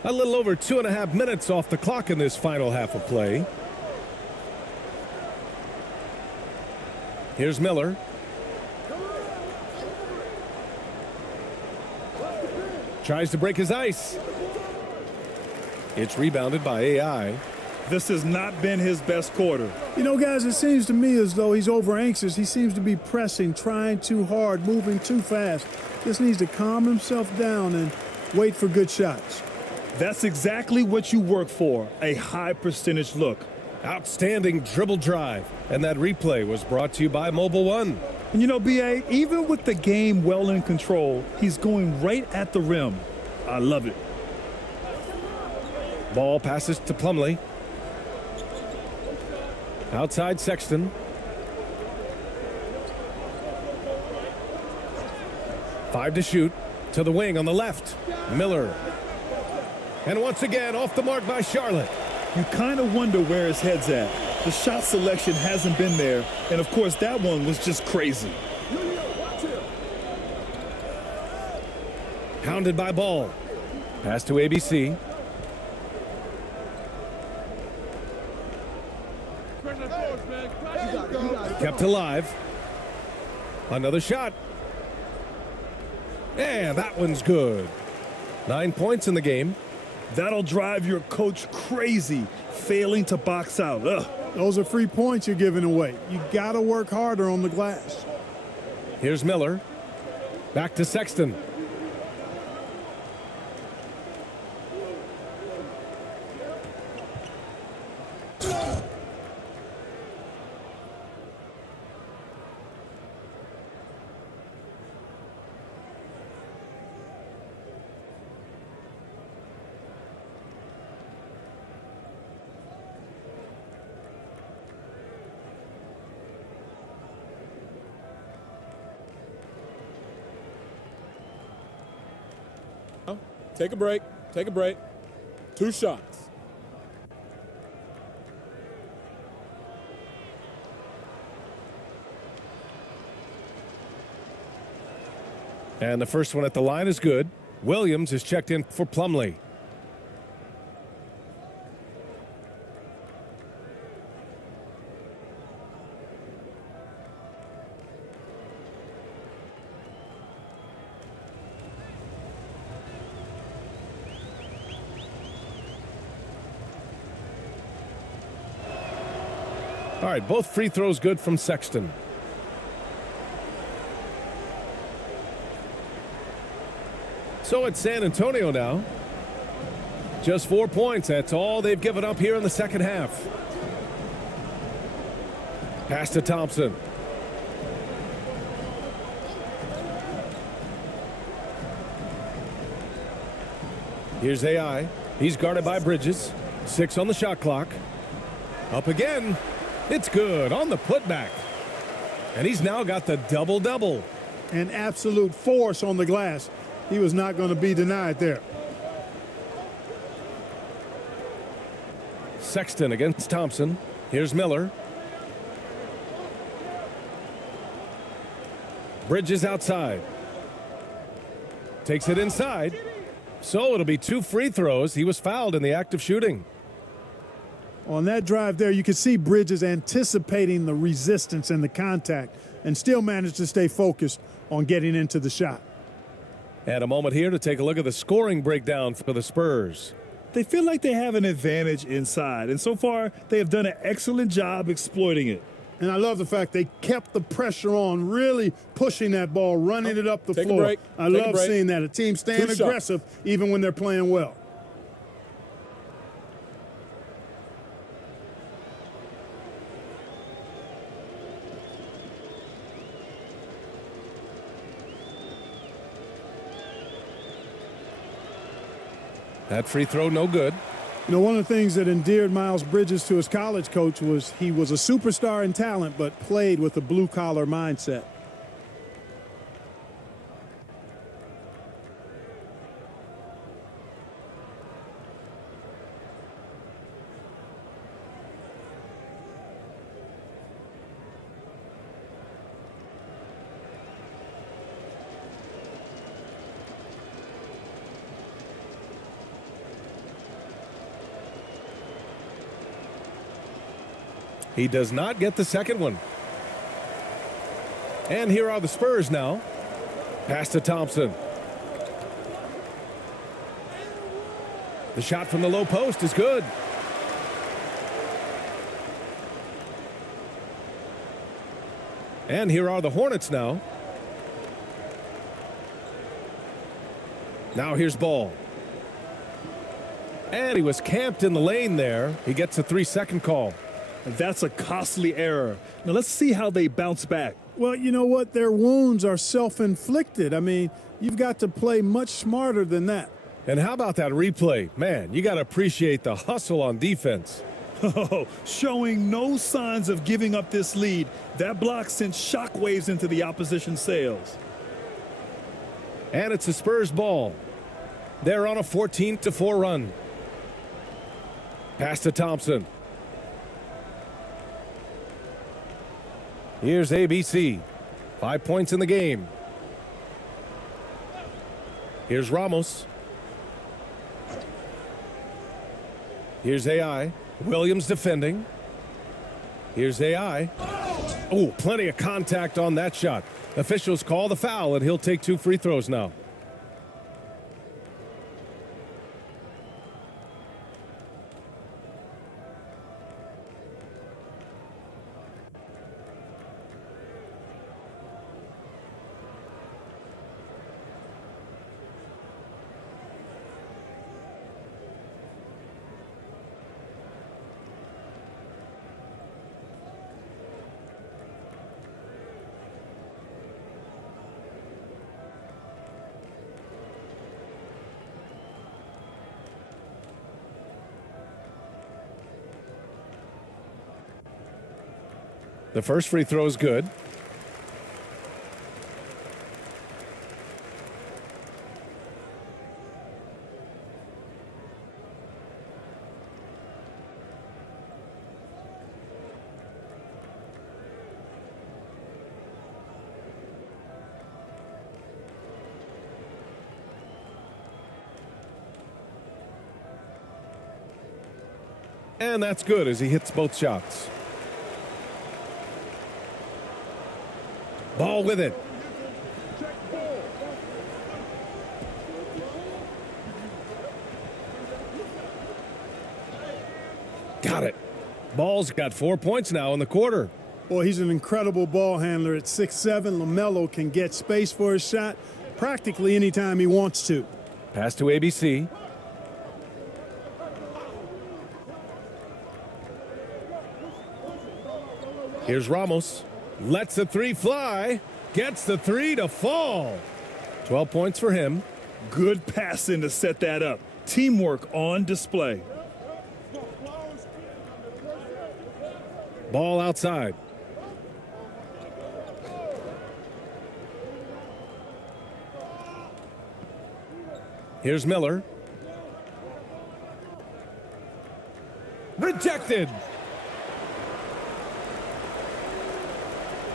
A little over 2.5 minutes off the clock in this final half of play. Here's Miller. Tries to break his ice. It's rebounded by AI. This has not been his best quarter. You know, guys, it seems to me as though he's over anxious. He seems to be pressing, trying too hard, moving too fast. Just needs to calm himself down and wait for good shots. That's exactly what you work for, a high percentage look. Outstanding dribble drive. And that replay was brought to you by Mobile One. And you know, BA, even with the game well in control, he's going right at the rim. I love it. Ball passes to Plumlee. Outside Sexton. 5 to shoot. To the wing on the left. Miller. And once again, off the mark by Charlotte. You kind of wonder where his head's at. The shot selection hasn't been there. And of course, that one was just crazy. Hounded by Ball. Pass to ABC. Kept alive. Another shot. And that one's good. 9 points in the game. That'll drive your coach crazy, failing to box out. Ugh. Those are free points you're giving away. You got to work harder on the glass. Here's Miller. Back to Sexton. Take a break. Take a break. 2 shots. And the first one at the line is good. Williams is checked in for Plumlee. All right, both free throws good from Sexton. So it's San Antonio now. Just 4 points. That's all they've given up here in the second half. Pass to Thompson. Here's AI. He's guarded by Bridges. 6 on the shot clock. Up again. It's good on the putback. And he's now got the double-double. An absolute force on the glass. He was not going to be denied there. Sexton against Thompson. Here's Miller. Bridges outside. Takes it inside. So it'll be 2 free throws. He was fouled in the act of shooting. On that drive there, you could see Bridges anticipating the resistance and the contact and still managed to stay focused on getting into the shot. And a moment here to take a look at the scoring breakdown for the Spurs. They feel like they have an advantage inside, and so far they have done an excellent job exploiting it. And I love the fact they kept the pressure on, really pushing that ball, running it up the Take a floor. break. I Take a love break. seeing that. A team staying 2 shots. aggressive even when they're playing well. That free throw no good. You know, one of the things that endeared Miles Bridges to his college coach was he was a superstar in talent, but played with a blue-collar mindset. He does not get the second one. And here are the Spurs now. Pass to Thompson. The shot from the low post is good. And here are the Hornets now. Now here's Ball. And he was camped in the lane there. He gets a 3-second call. That's a costly error. Now let's see how they bounce back. Well, you know what? Their wounds are self-inflicted. I mean, you've got to play much smarter than that. And how about that replay? Man, you got to appreciate the hustle on defense. Oh, showing no signs of giving up this lead. That block sent shockwaves into the opposition sails. And it's the Spurs ball. They're on a 14-4 run. Pass to Thompson. Here's ABC. 5 points in the game. Here's Ramos. Here's AI. Williams defending. Here's AI. Oh, plenty of contact on that shot. Officials call the foul, and he'll take 2 free throws now. The first free throw is good. And that's good as he hits both shots. Ball with it. Got it. Ball's got 4 points now in the quarter. Boy, he's an incredible ball handler. At 6'7", LaMelo can get space for his shot practically anytime he wants to. Pass to ABC. Here's Ramos. Lets the three fly. Gets the three to fall. 12 points for him. Good passing to set that up. Teamwork on display. Ball outside. Here's Miller. Rejected.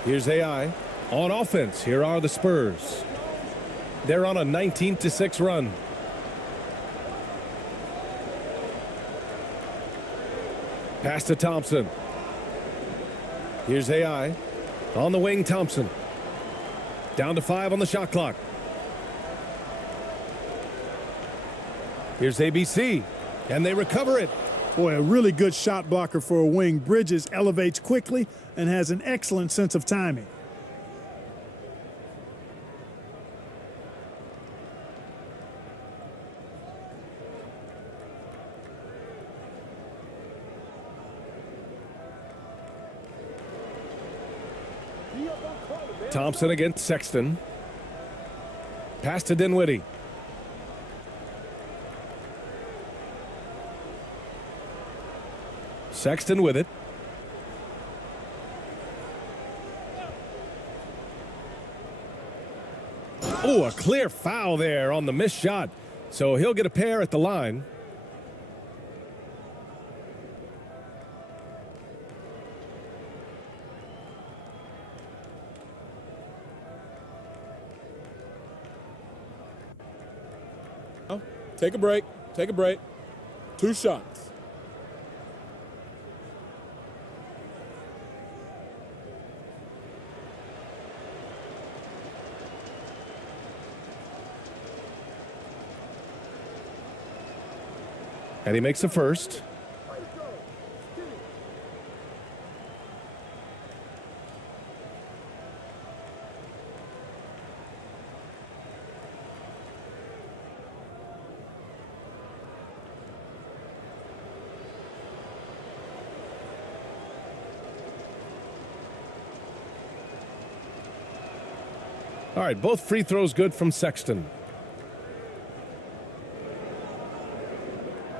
Here's AI. On offense, here are the Spurs. They're on a 19-6 run. Pass to Thompson. Here's AI. On the wing, Thompson. Down to 5 on the shot clock. Here's ABC. And they recover it. Boy, a really good shot blocker for a wing. Bridges elevates quickly and has an excellent sense of timing. Thompson against Sexton. Pass to Dinwiddie. Sexton with it. Oh, a clear foul there on the missed shot. So he'll get a pair at the line. Take a break. Take a break. 2 shots. And he makes the first. All right, both free throws good from Sexton.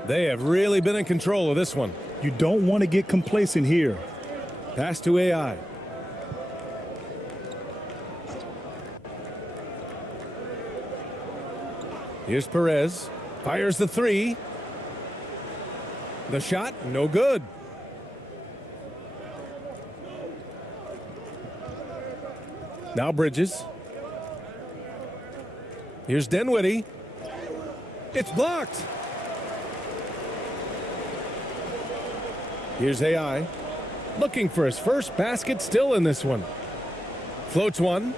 They have really been in control of this one. You don't want to get complacent here. Pass to AI. Here's Perez. Fires the three. The shot, no good. Now Bridges. Here's Dinwiddie. It's blocked. Here's AI. Looking for his first basket, still in this one. Floats one.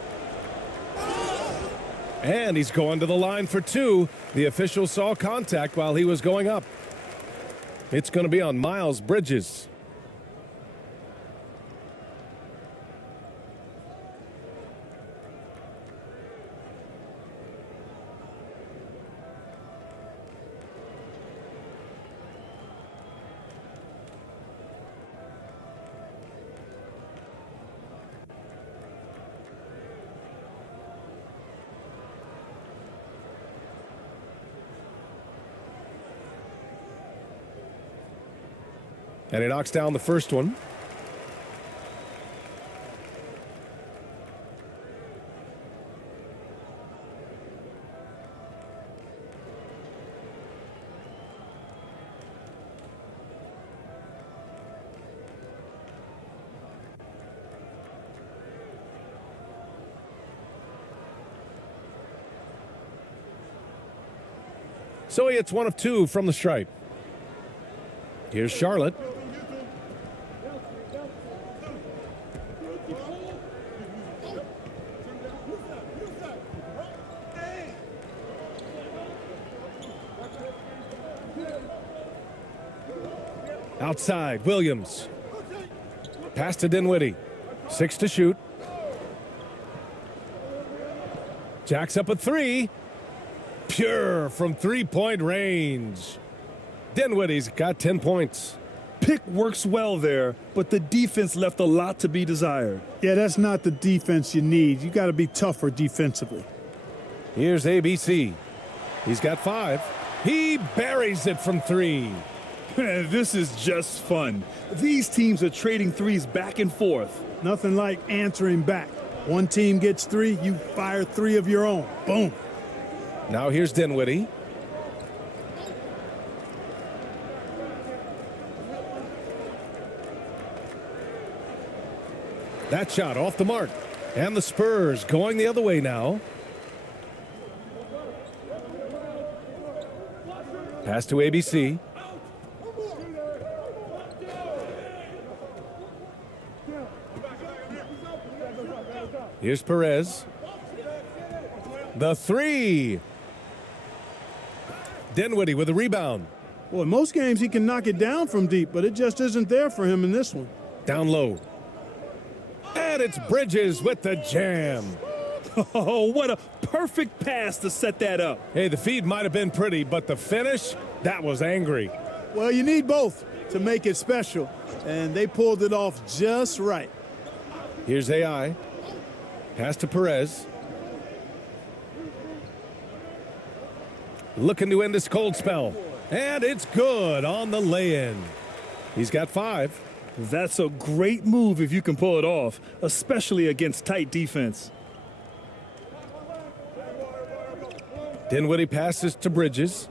And he's going to the line for 2. The official saw contact while he was going up. It's going to be on Miles Bridges. And he knocks down the first one. So he hits 1 of 2 from the stripe. Here's Charlotte. Outside, Williams. Pass to Dinwiddie. 6 to shoot. Jacks up a 3. Pure from 3-point range. Dinwiddie's got 10 points. pick works well there, but the defense left a lot to be desired. Yeah, that's not the defense you need. You got to be tougher defensively. Here's ABC. He's got 5. He buries it from 3. This is just fun. These teams are trading threes back and forth. Nothing like answering back. One team gets 3, you fire 3 of your own. Boom. Now here's Dinwiddie. That shot off the mark. And the Spurs going the other way now. Pass to ABC. Here's Perez. The 3. Dinwiddie with a rebound. Well, in most games he can knock it down from deep, but it just isn't there for him in this one. Down low. And it's Bridges with the jam. Oh, what a perfect pass to set that up. Hey, the feed might have been pretty, but the finish, that was angry. Well, you need both to make it special, and they pulled it off just right. Here's AI. Pass to Perez. Looking to end this cold spell. And it's good on the lay-in. He's got 5. That's a great move if you can pull it off, especially against tight defense. Dinwiddie passes to Bridges.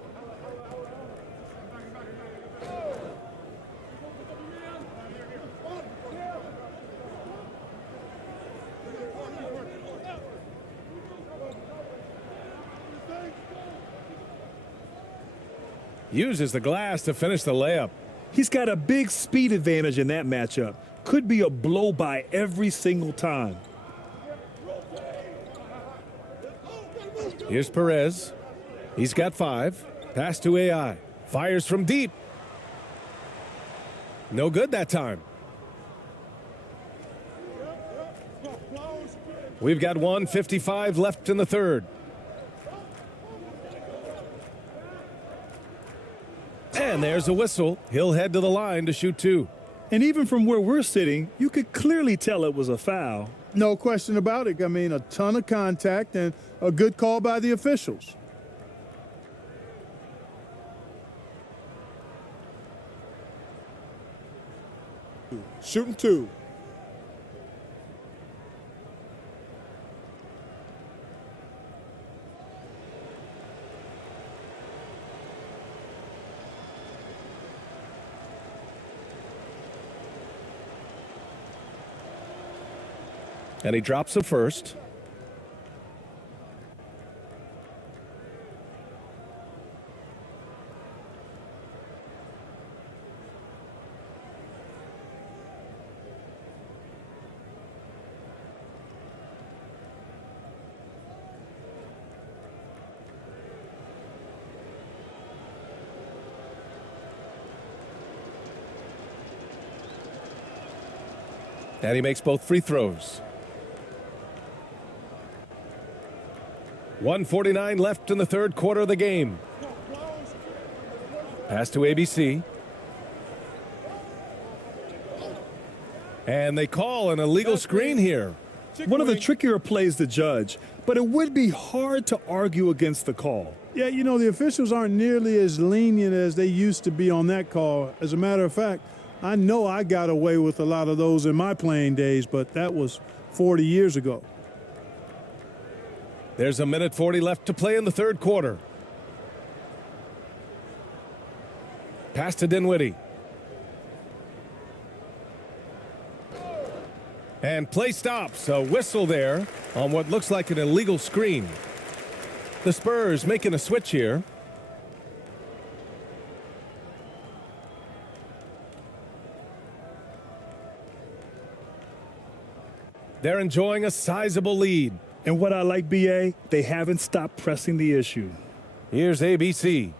Uses the glass to finish the layup. He's got a big speed advantage in that matchup. Could be a blow by every single time. Here's Perez. He's got 5. Pass to AI. Fires from deep. No good that time. We've got 1:55 left in the third. And there's a whistle. He'll head to the line to shoot 2. And even from where we're sitting, you could clearly tell it was a foul. No question about it. I mean, a ton of contact and a good call by the officials. Shooting 2. And he drops the first. And he makes both free throws. 1:49 left in the third quarter of the game. Pass to ABC. And they call an illegal screen here. One of the trickier plays to judge, but it would be hard to argue against the call. Yeah, you know, the officials aren't nearly as lenient as they used to be on that call. As a matter of fact, I know I got away with a lot of those in my playing days, but that was 40 years ago. There's 1:40 left to play in the third quarter. Pass to Dinwiddie. And play stops. A whistle there on what looks like an illegal screen. The Spurs making a switch here. They're enjoying a sizable lead. And what I like, BA, they haven't stopped pressing the issue. Here's ABC.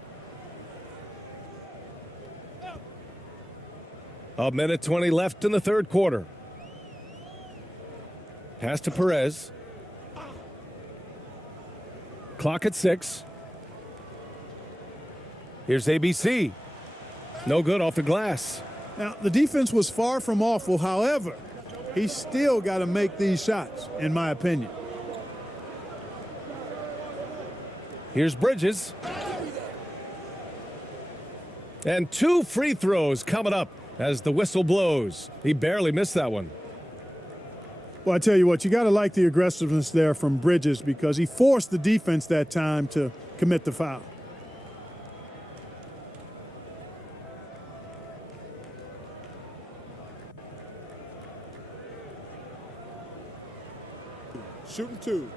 1:20 left in the third quarter. Pass to Perez. Clock at 6. Here's ABC. No good off the glass. Now, the defense was far from awful. However, he's still got to make these shots, in my opinion. Here's Bridges. And 2 free throws coming up as the whistle blows. He barely missed that one. Well, I tell you what, you got to like the aggressiveness there from Bridges because he forced the defense that time to commit the foul. Shooting 2.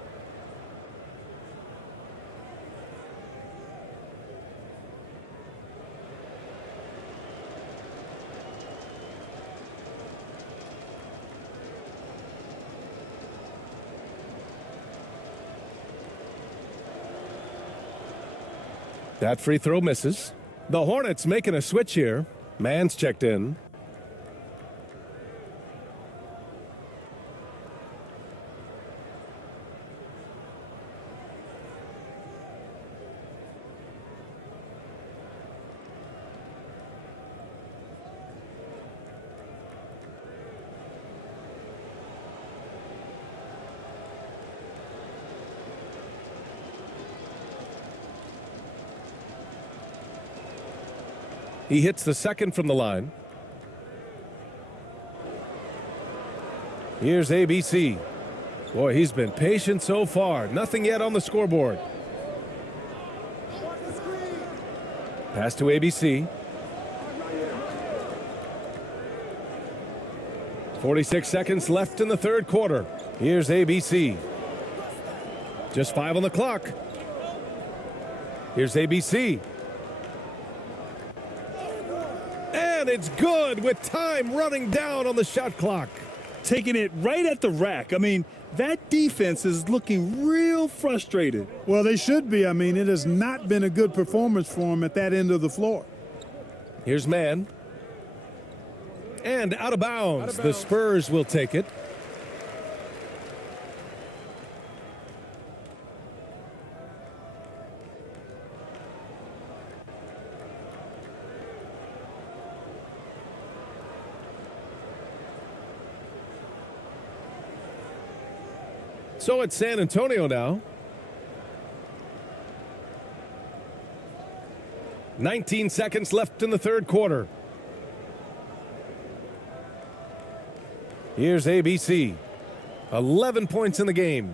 That free throw misses. The Hornets making a switch here. Mann's checked in. He hits the second from the line. Here's ABC. Boy, he's been patient so far. Nothing yet on the scoreboard. Pass to ABC. 46 seconds left in the third quarter. Here's ABC. Just 5 on the clock. Here's ABC. And it's good with time running down on the shot clock. Taking it right at the rack. I mean, that defense is looking real frustrated. Well, they should be. I mean, it has not been a good performance for him at that end of the floor. Here's Mann. And out of bounds. The Spurs will take it. So it's San Antonio now. 19 seconds left in the third quarter. Here's ABC. 11 points in the game.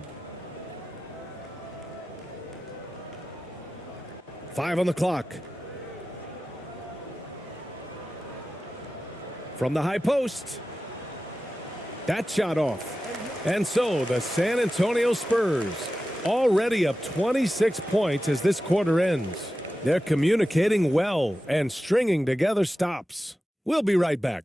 5 on the clock. From the high post. That shot off. And so the San Antonio Spurs already up 26 points as this quarter ends. They're communicating well and stringing together stops. We'll be right back.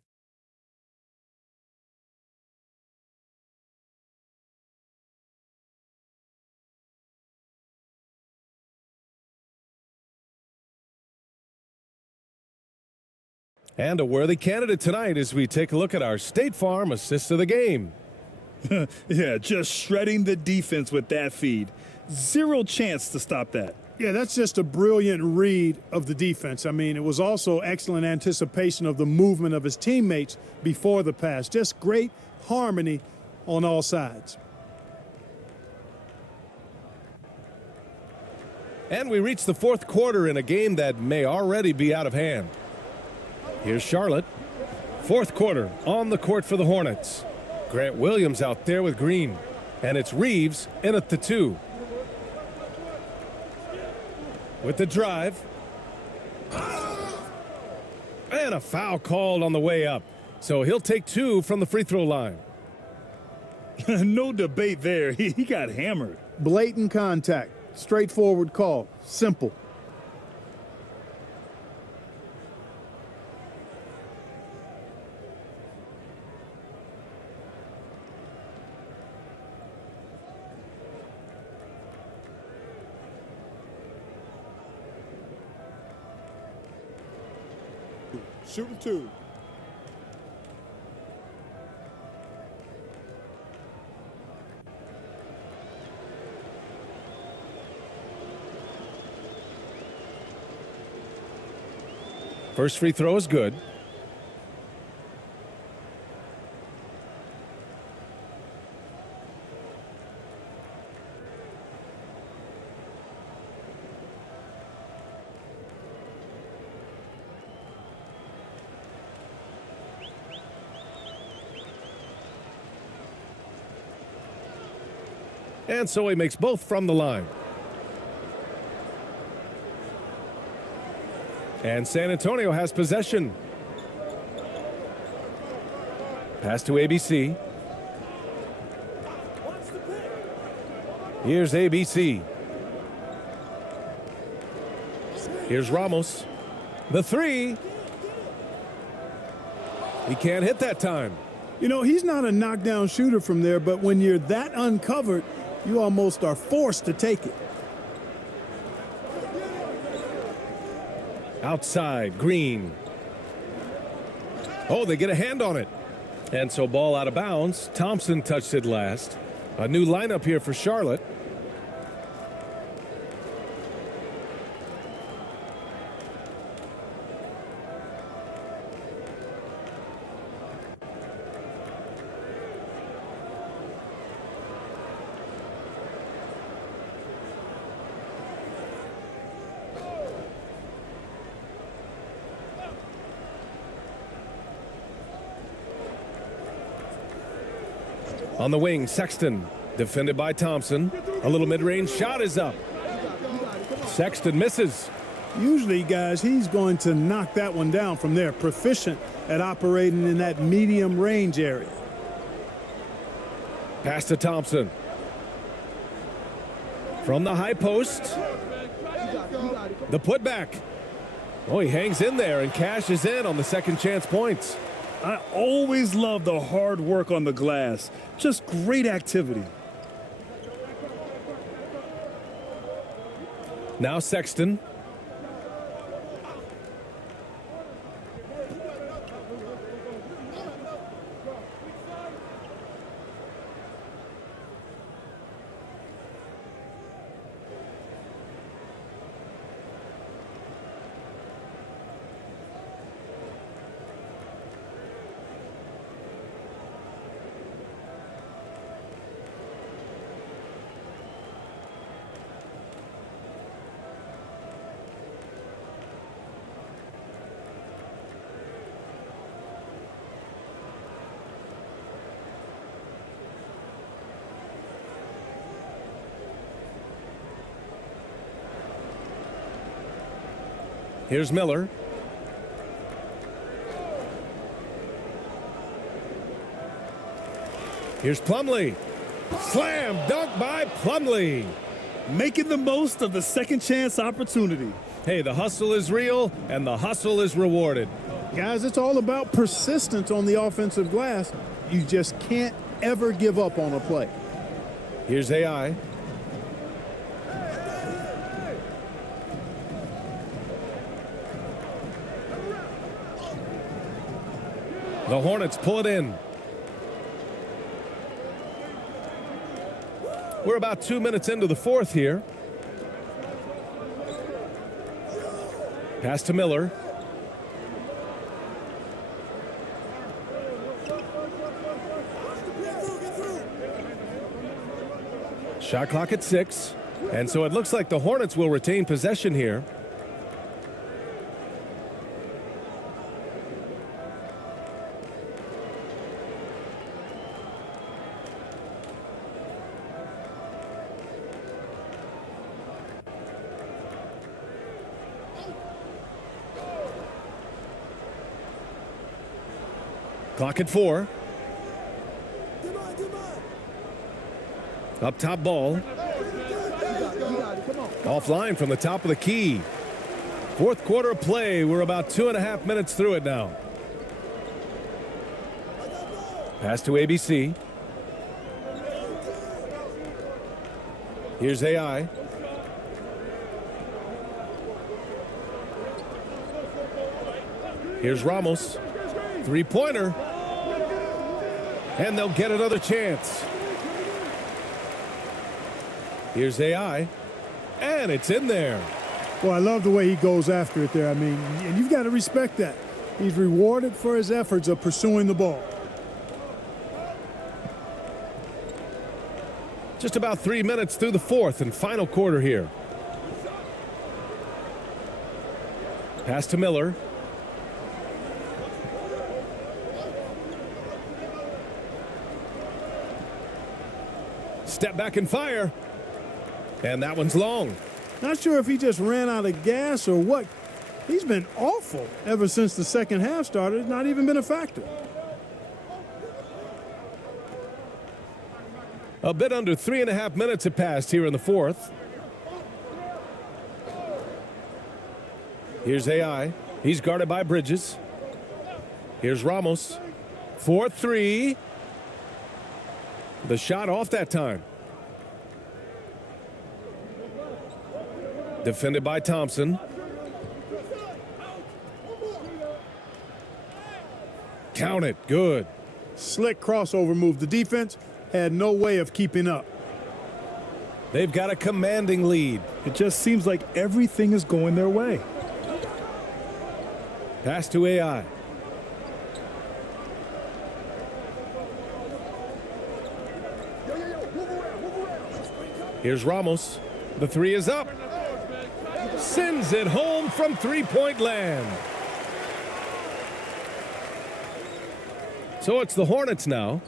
And a worthy candidate tonight as we take a look at our State Farm assist of the game. Yeah, just shredding the defense with that feed. Zero chance to stop that. Yeah, that's just a brilliant read of the defense. I mean, it was also excellent anticipation of the movement of his teammates before the pass. Just great harmony on all sides. And we reach the fourth quarter in a game that may already be out of hand. Here's Charlotte. Fourth quarter on the court for the Hornets. Grant Williams out there with Green. And it's Reeves in at the 2. With the drive. And a foul called on the way up. So he'll take 2 from the free throw line. No debate there. He got hammered. Blatant contact. Straightforward call. Simple. Shooting 2. First free throw is good. And so he makes both from the line. And San Antonio has possession. Pass to ABC. Here's ABC. Here's Ramos. The three. He can't hit that time. You know, he's not a knockdown shooter from there, but when you're that uncovered, you almost are forced to take it. Outside, Green. Oh, they get a hand on it. And so ball out of bounds. Thompson touched it last. A new lineup here for Charlotte. On the wing, Sexton, defended by Thompson. A little mid-range shot is up. Sexton misses. Usually, guys, he's going to knock that one down from there. Proficient at operating in that medium range area. Pass to Thompson. From the high post. The putback. Oh, he hangs in there and cashes in on the second chance points. I always love the hard work on the glass. Just great activity. Now Sexton. Here's Miller. Here's Plumlee. Slam dunk by Plumlee. Making the most of the second chance opportunity. Hey, the hustle is real and the hustle is rewarded. Guys, it's all about persistence on the offensive glass. You just can't ever give up on a play. Here's AI. The Hornets pull it in. We're about 2 minutes into the fourth here. Pass to Miller. Shot clock at 6. And so it looks like the Hornets will retain possession here. Clock at 4. Up top ball. Offline from the top of the key. Fourth quarter of play. We're about 2.5 minutes through it now. Pass to ABC. Here's AI. Here's Ramos. Three-pointer. And they'll get another chance. Here's AI. And it's in there. Well, I love the way he goes after it there. I mean, and you've got to respect that. He's rewarded for his efforts of pursuing the ball. Just about 3 minutes through the fourth and final quarter here. Pass to Miller. Step back and fire. And that one's long. Not sure if he just ran out of gas or what. He's been awful ever since the second half started. It's not even been a factor. A bit under 3.5 minutes have passed here in the fourth. Here's AI. He's guarded by Bridges. Here's Ramos. 4-3. The shot off that time. Defended by Thompson. Count it. Good. Slick crossover move. The defense had no way of keeping up. They've got a commanding lead. It just seems like everything is going their way. Pass to AI. Here's Ramos. The three is up. Sends it home from three-point land. So it's the Hornets now.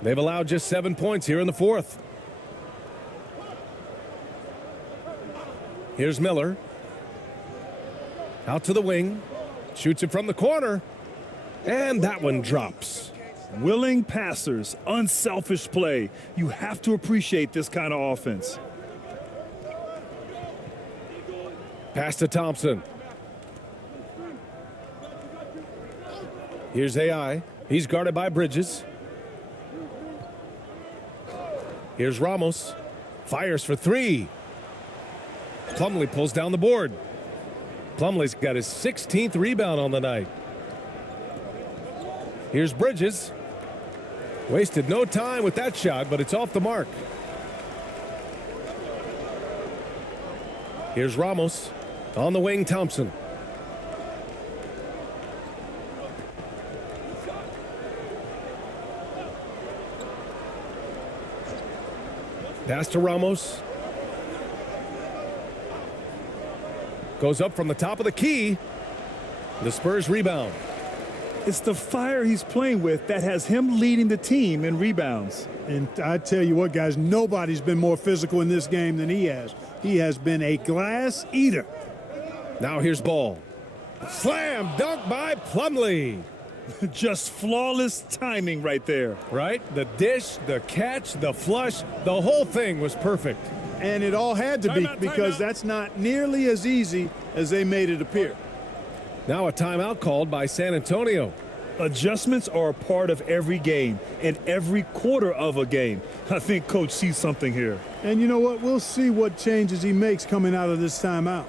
They've allowed just 7 points here in the fourth. Here's Miller. Out to the wing. Shoots it from the corner. And that one drops. Willing passers, unselfish play. You have to appreciate this kind of offense. Pass to Thompson. Here's AI. He's guarded by Bridges. Here's Ramos. Fires for three. Plumlee pulls down the board. Plumlee's got his 16th rebound on the night. Here's Bridges. Wasted no time with that shot, but it's off the mark. Here's Ramos. On the wing, Thompson. Pass to Ramos. Goes up from the top of the key. The Spurs rebound. It's the fire he's playing with that has him leading the team in rebounds. And I tell you what, guys, nobody's been more physical in this game than he has. He has been a glass eater. Now here's Ball. Slam dunk by Plumlee. Just flawless timing right there. Right? The dish, the catch, the flush, the whole thing was perfect. And it all had to be because that's not nearly as easy as they made it appear. Now a timeout called by San Antonio. Adjustments are a part of every game and every quarter of a game. I think Coach sees something here. And you know what? We'll see what changes he makes coming out of this timeout.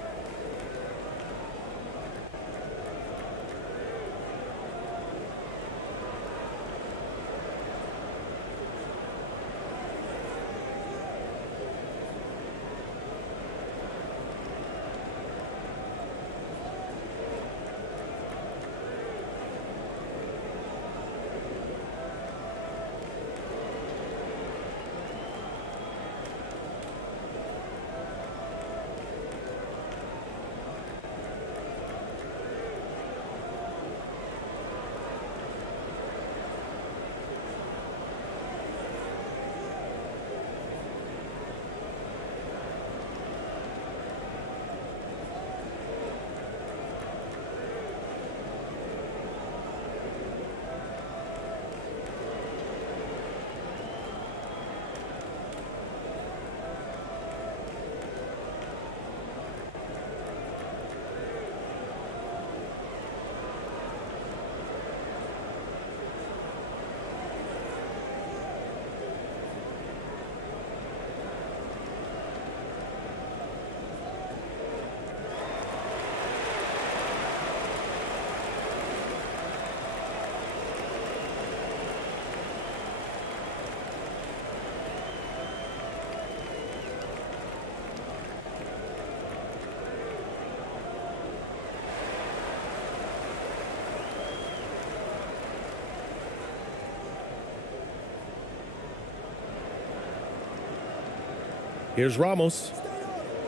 Here's Ramos.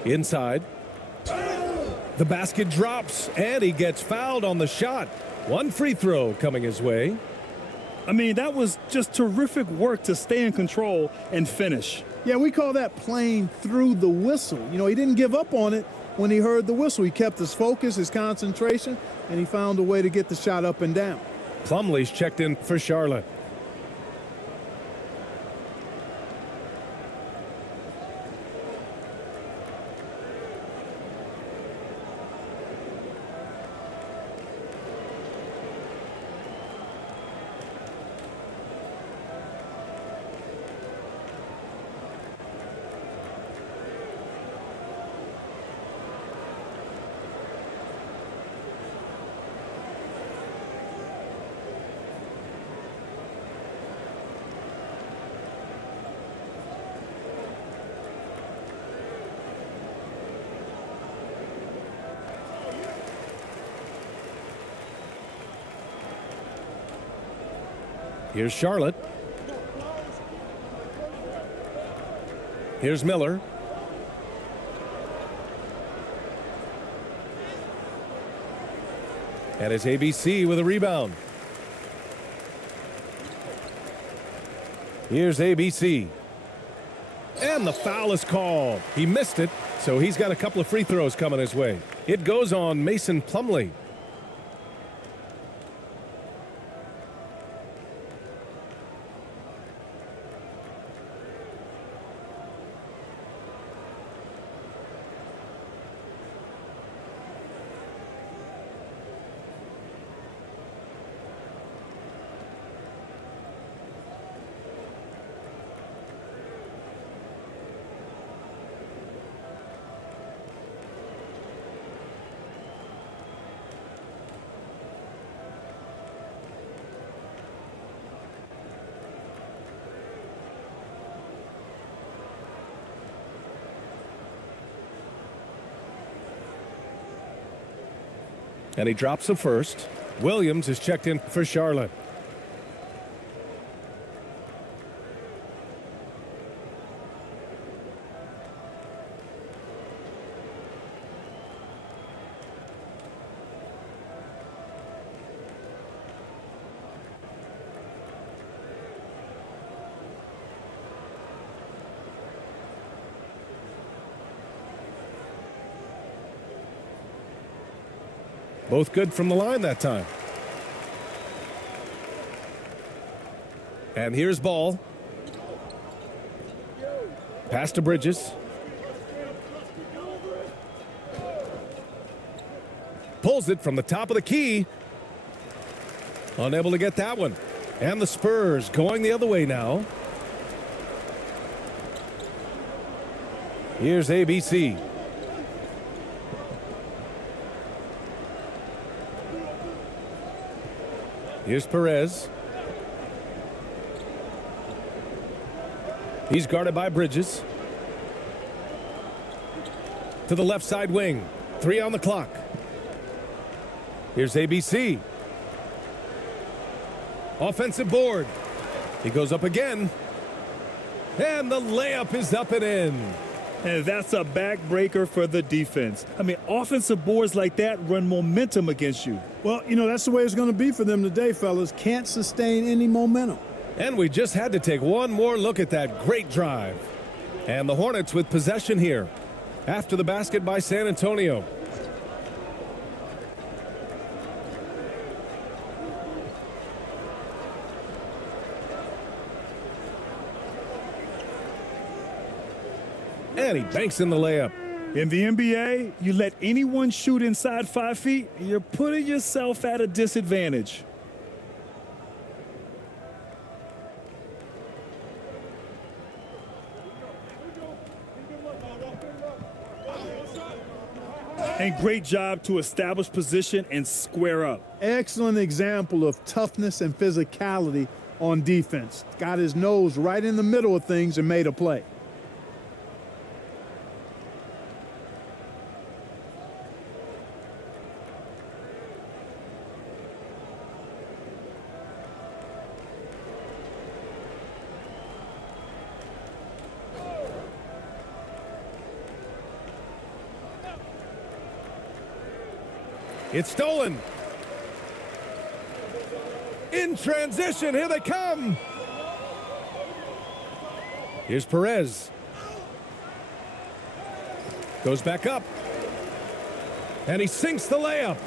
Inside. The basket drops, and he gets fouled on the shot. One free throw coming his way. I mean, that was just terrific work to stay in control and finish. Yeah, we call that playing through the whistle. You know, he didn't give up on it when he heard the whistle. He kept his focus, his concentration, and he found a way to get the shot up and down. Plumlee's checked in for Charlotte. Here's Charlotte. Here's Miller. And it's ABC with a rebound. Here's ABC. And the foul is called. He missed it, so he's got a couple of free throws coming his way. It goes on Mason Plumlee. And he drops the first. Williams is checked in for Charlotte. Both good from the line that time. And here's Ball. Pass to Bridges. Pulls it from the top of the key. Unable to get that one. And the Spurs going the other way now. Here's ABC. Here's Perez. He's guarded by Bridges. To the left side wing. 3 on the clock. Here's ABC. Offensive board. He goes up again. And the layup is up and in. And that's a backbreaker for the defense. I mean, offensive boards like that run momentum against you. Well, you know, that's the way it's going to be for them today, fellas. Can't sustain any momentum. And we just had to take one more look at that great drive. And the Hornets with possession here. After the basket by San Antonio. And he banks in the layup. In the NBA, you let anyone shoot inside 5 feet, you're putting yourself at a disadvantage. And great job to establish position and square up. Excellent example of toughness and physicality on defense. Got his nose right in the middle of things and made a play. It's stolen. In transition, here they come. Here's Perez. Goes back up. And he sinks the layup.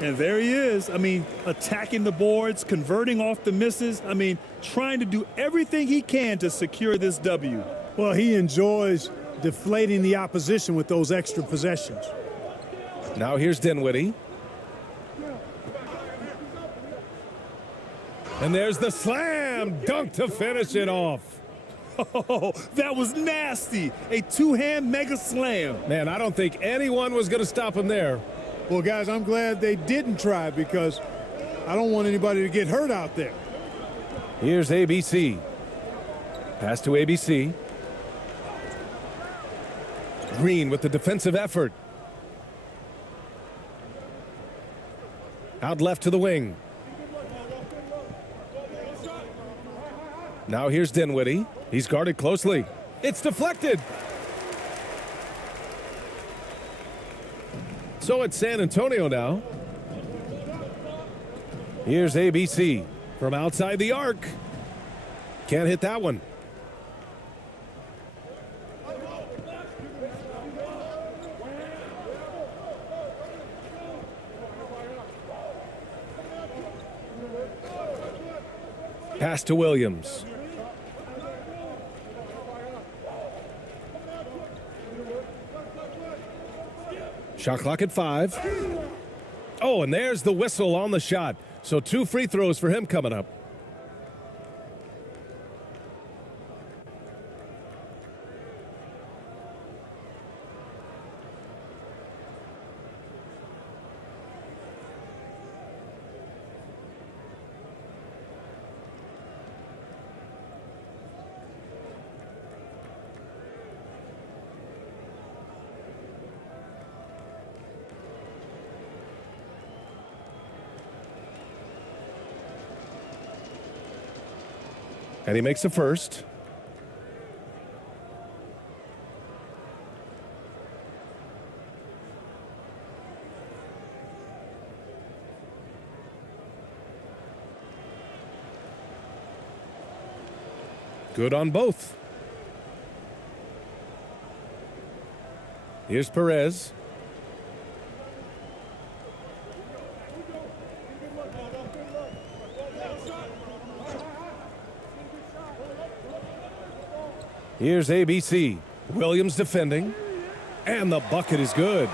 And there he is. I mean, attacking the boards, converting off the misses. I mean, trying to do everything he can to secure this W. Well, he enjoys deflating the opposition with those extra possessions. Now here's Dinwiddie. And there's the slam dunk to finish it off. Oh, that was nasty. A two-hand mega slam. Man, I don't think anyone was going to stop him there. Well, guys, I'm glad they didn't try because I don't want anybody to get hurt out there. Here's ABC. Pass to ABC. Green with the defensive effort. Out left to the wing. Now here's Dinwiddie. He's guarded closely. It's deflected. So it's San Antonio now. Here's ABC from outside the arc. Can't hit that one. Pass to Williams. Shot clock at 5. Oh, and there's the whistle on the shot. So 2 free throws for him coming up. And he makes the first. Good on both. Here's Perez. Here's ABC. Williams defending. And the bucket is good.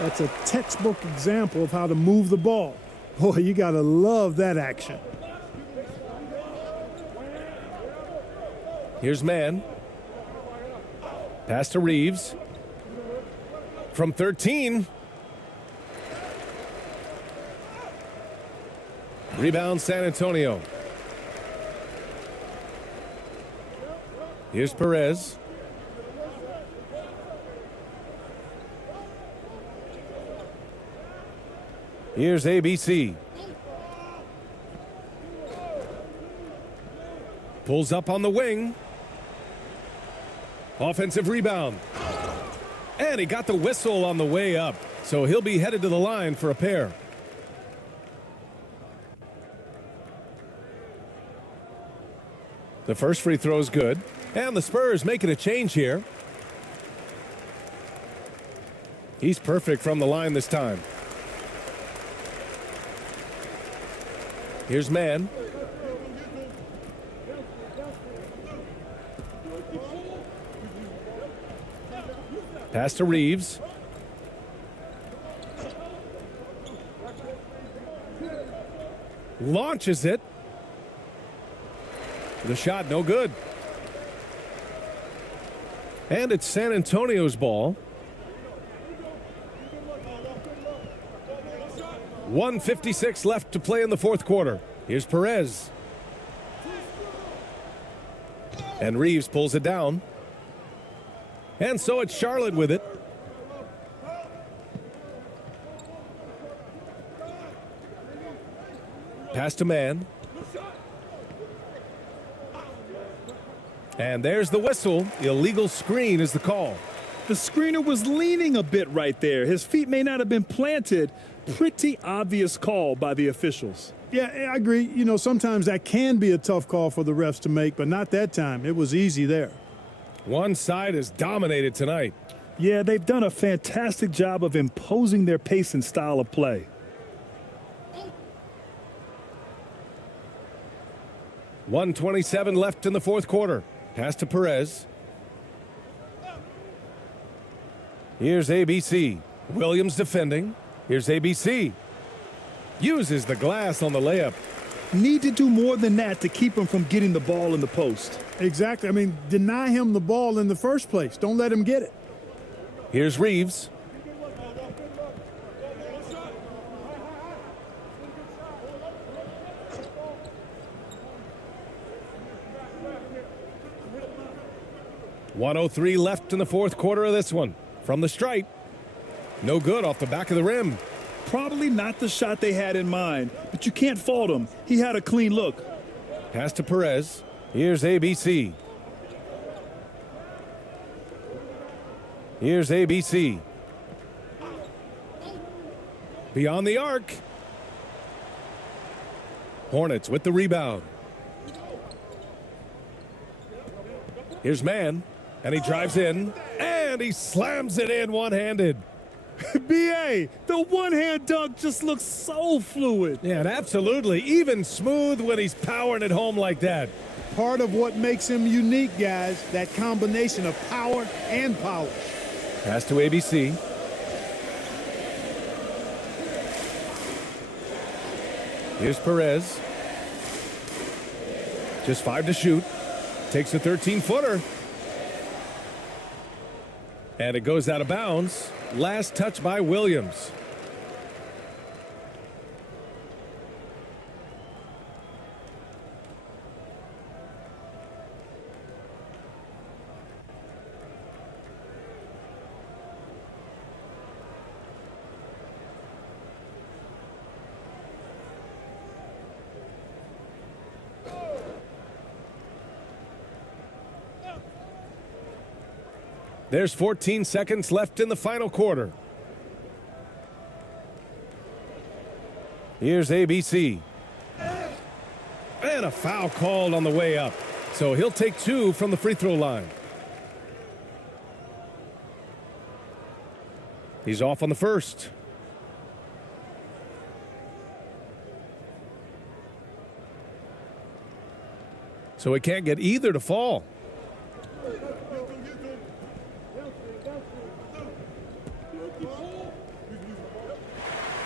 That's a textbook example of how to move the ball. Boy, you got to love that action. Here's Mann. Pass to Reeves. From 13. Rebound San Antonio. Here's Perez. Here's ABC. Pulls up on the wing. Offensive rebound. And he got the whistle on the way up. So he'll be headed to the line for a pair. The first free throw is good. And the Spurs making a change here. He's perfect from the line this time. Here's Mann. Pass to Reeves. Launches it. The shot no good. And it's San Antonio's ball. 1:56 left to play in the fourth quarter. Here's Perez. And Reeves pulls it down. And so it's Charlotte with it. Pass to Mann. And there's the whistle. Illegal screen is the call. The screener was leaning a bit right there. His feet may not have been planted. Pretty obvious call by the officials. Yeah, I agree. You know, sometimes that can be a tough call for the refs to make, but not that time. It was easy there. One side is dominated tonight. Yeah, they've done a fantastic job of imposing their pace and style of play. .127 left in the fourth quarter. Pass to Perez. Here's ABC. Williams defending. Here's ABC. Uses the glass on the layup. Need to do more than that to keep him from getting the ball in the post. Exactly. I mean, deny him the ball in the first place. Don't let him get it. Here's Reeves. .103 left in the fourth quarter of this one. From the stripe. No good off the back of the rim. Probably not the shot they had in mind, but you can't fault him. He had a clean look. Pass to Perez. Here's ABC. Here's ABC. Beyond the arc. Hornets with the rebound. Here's Mann, and he drives in, and he slams it in one-handed. B.A., the one-hand dunk just looks so fluid. Yeah, and absolutely, even smooth when he's powering it home like that. Part of what makes him unique, guys, that combination of power and polish. Pass to ABC. Here's Perez. Just 5 to shoot. Takes a 13-footer. And it goes out of bounds. Last touch by Williams. There's 14 seconds left in the final quarter. Here's ABC. And a foul called on the way up. So he'll take 2 from the free throw line. He's off on the first. So he can't get either to fall.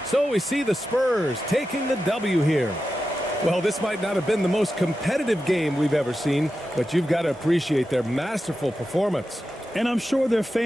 So we see the Spurs taking the W here. Well, this might not have been the most competitive game we've ever seen, but you've got to appreciate their masterful performance. And I'm sure their fans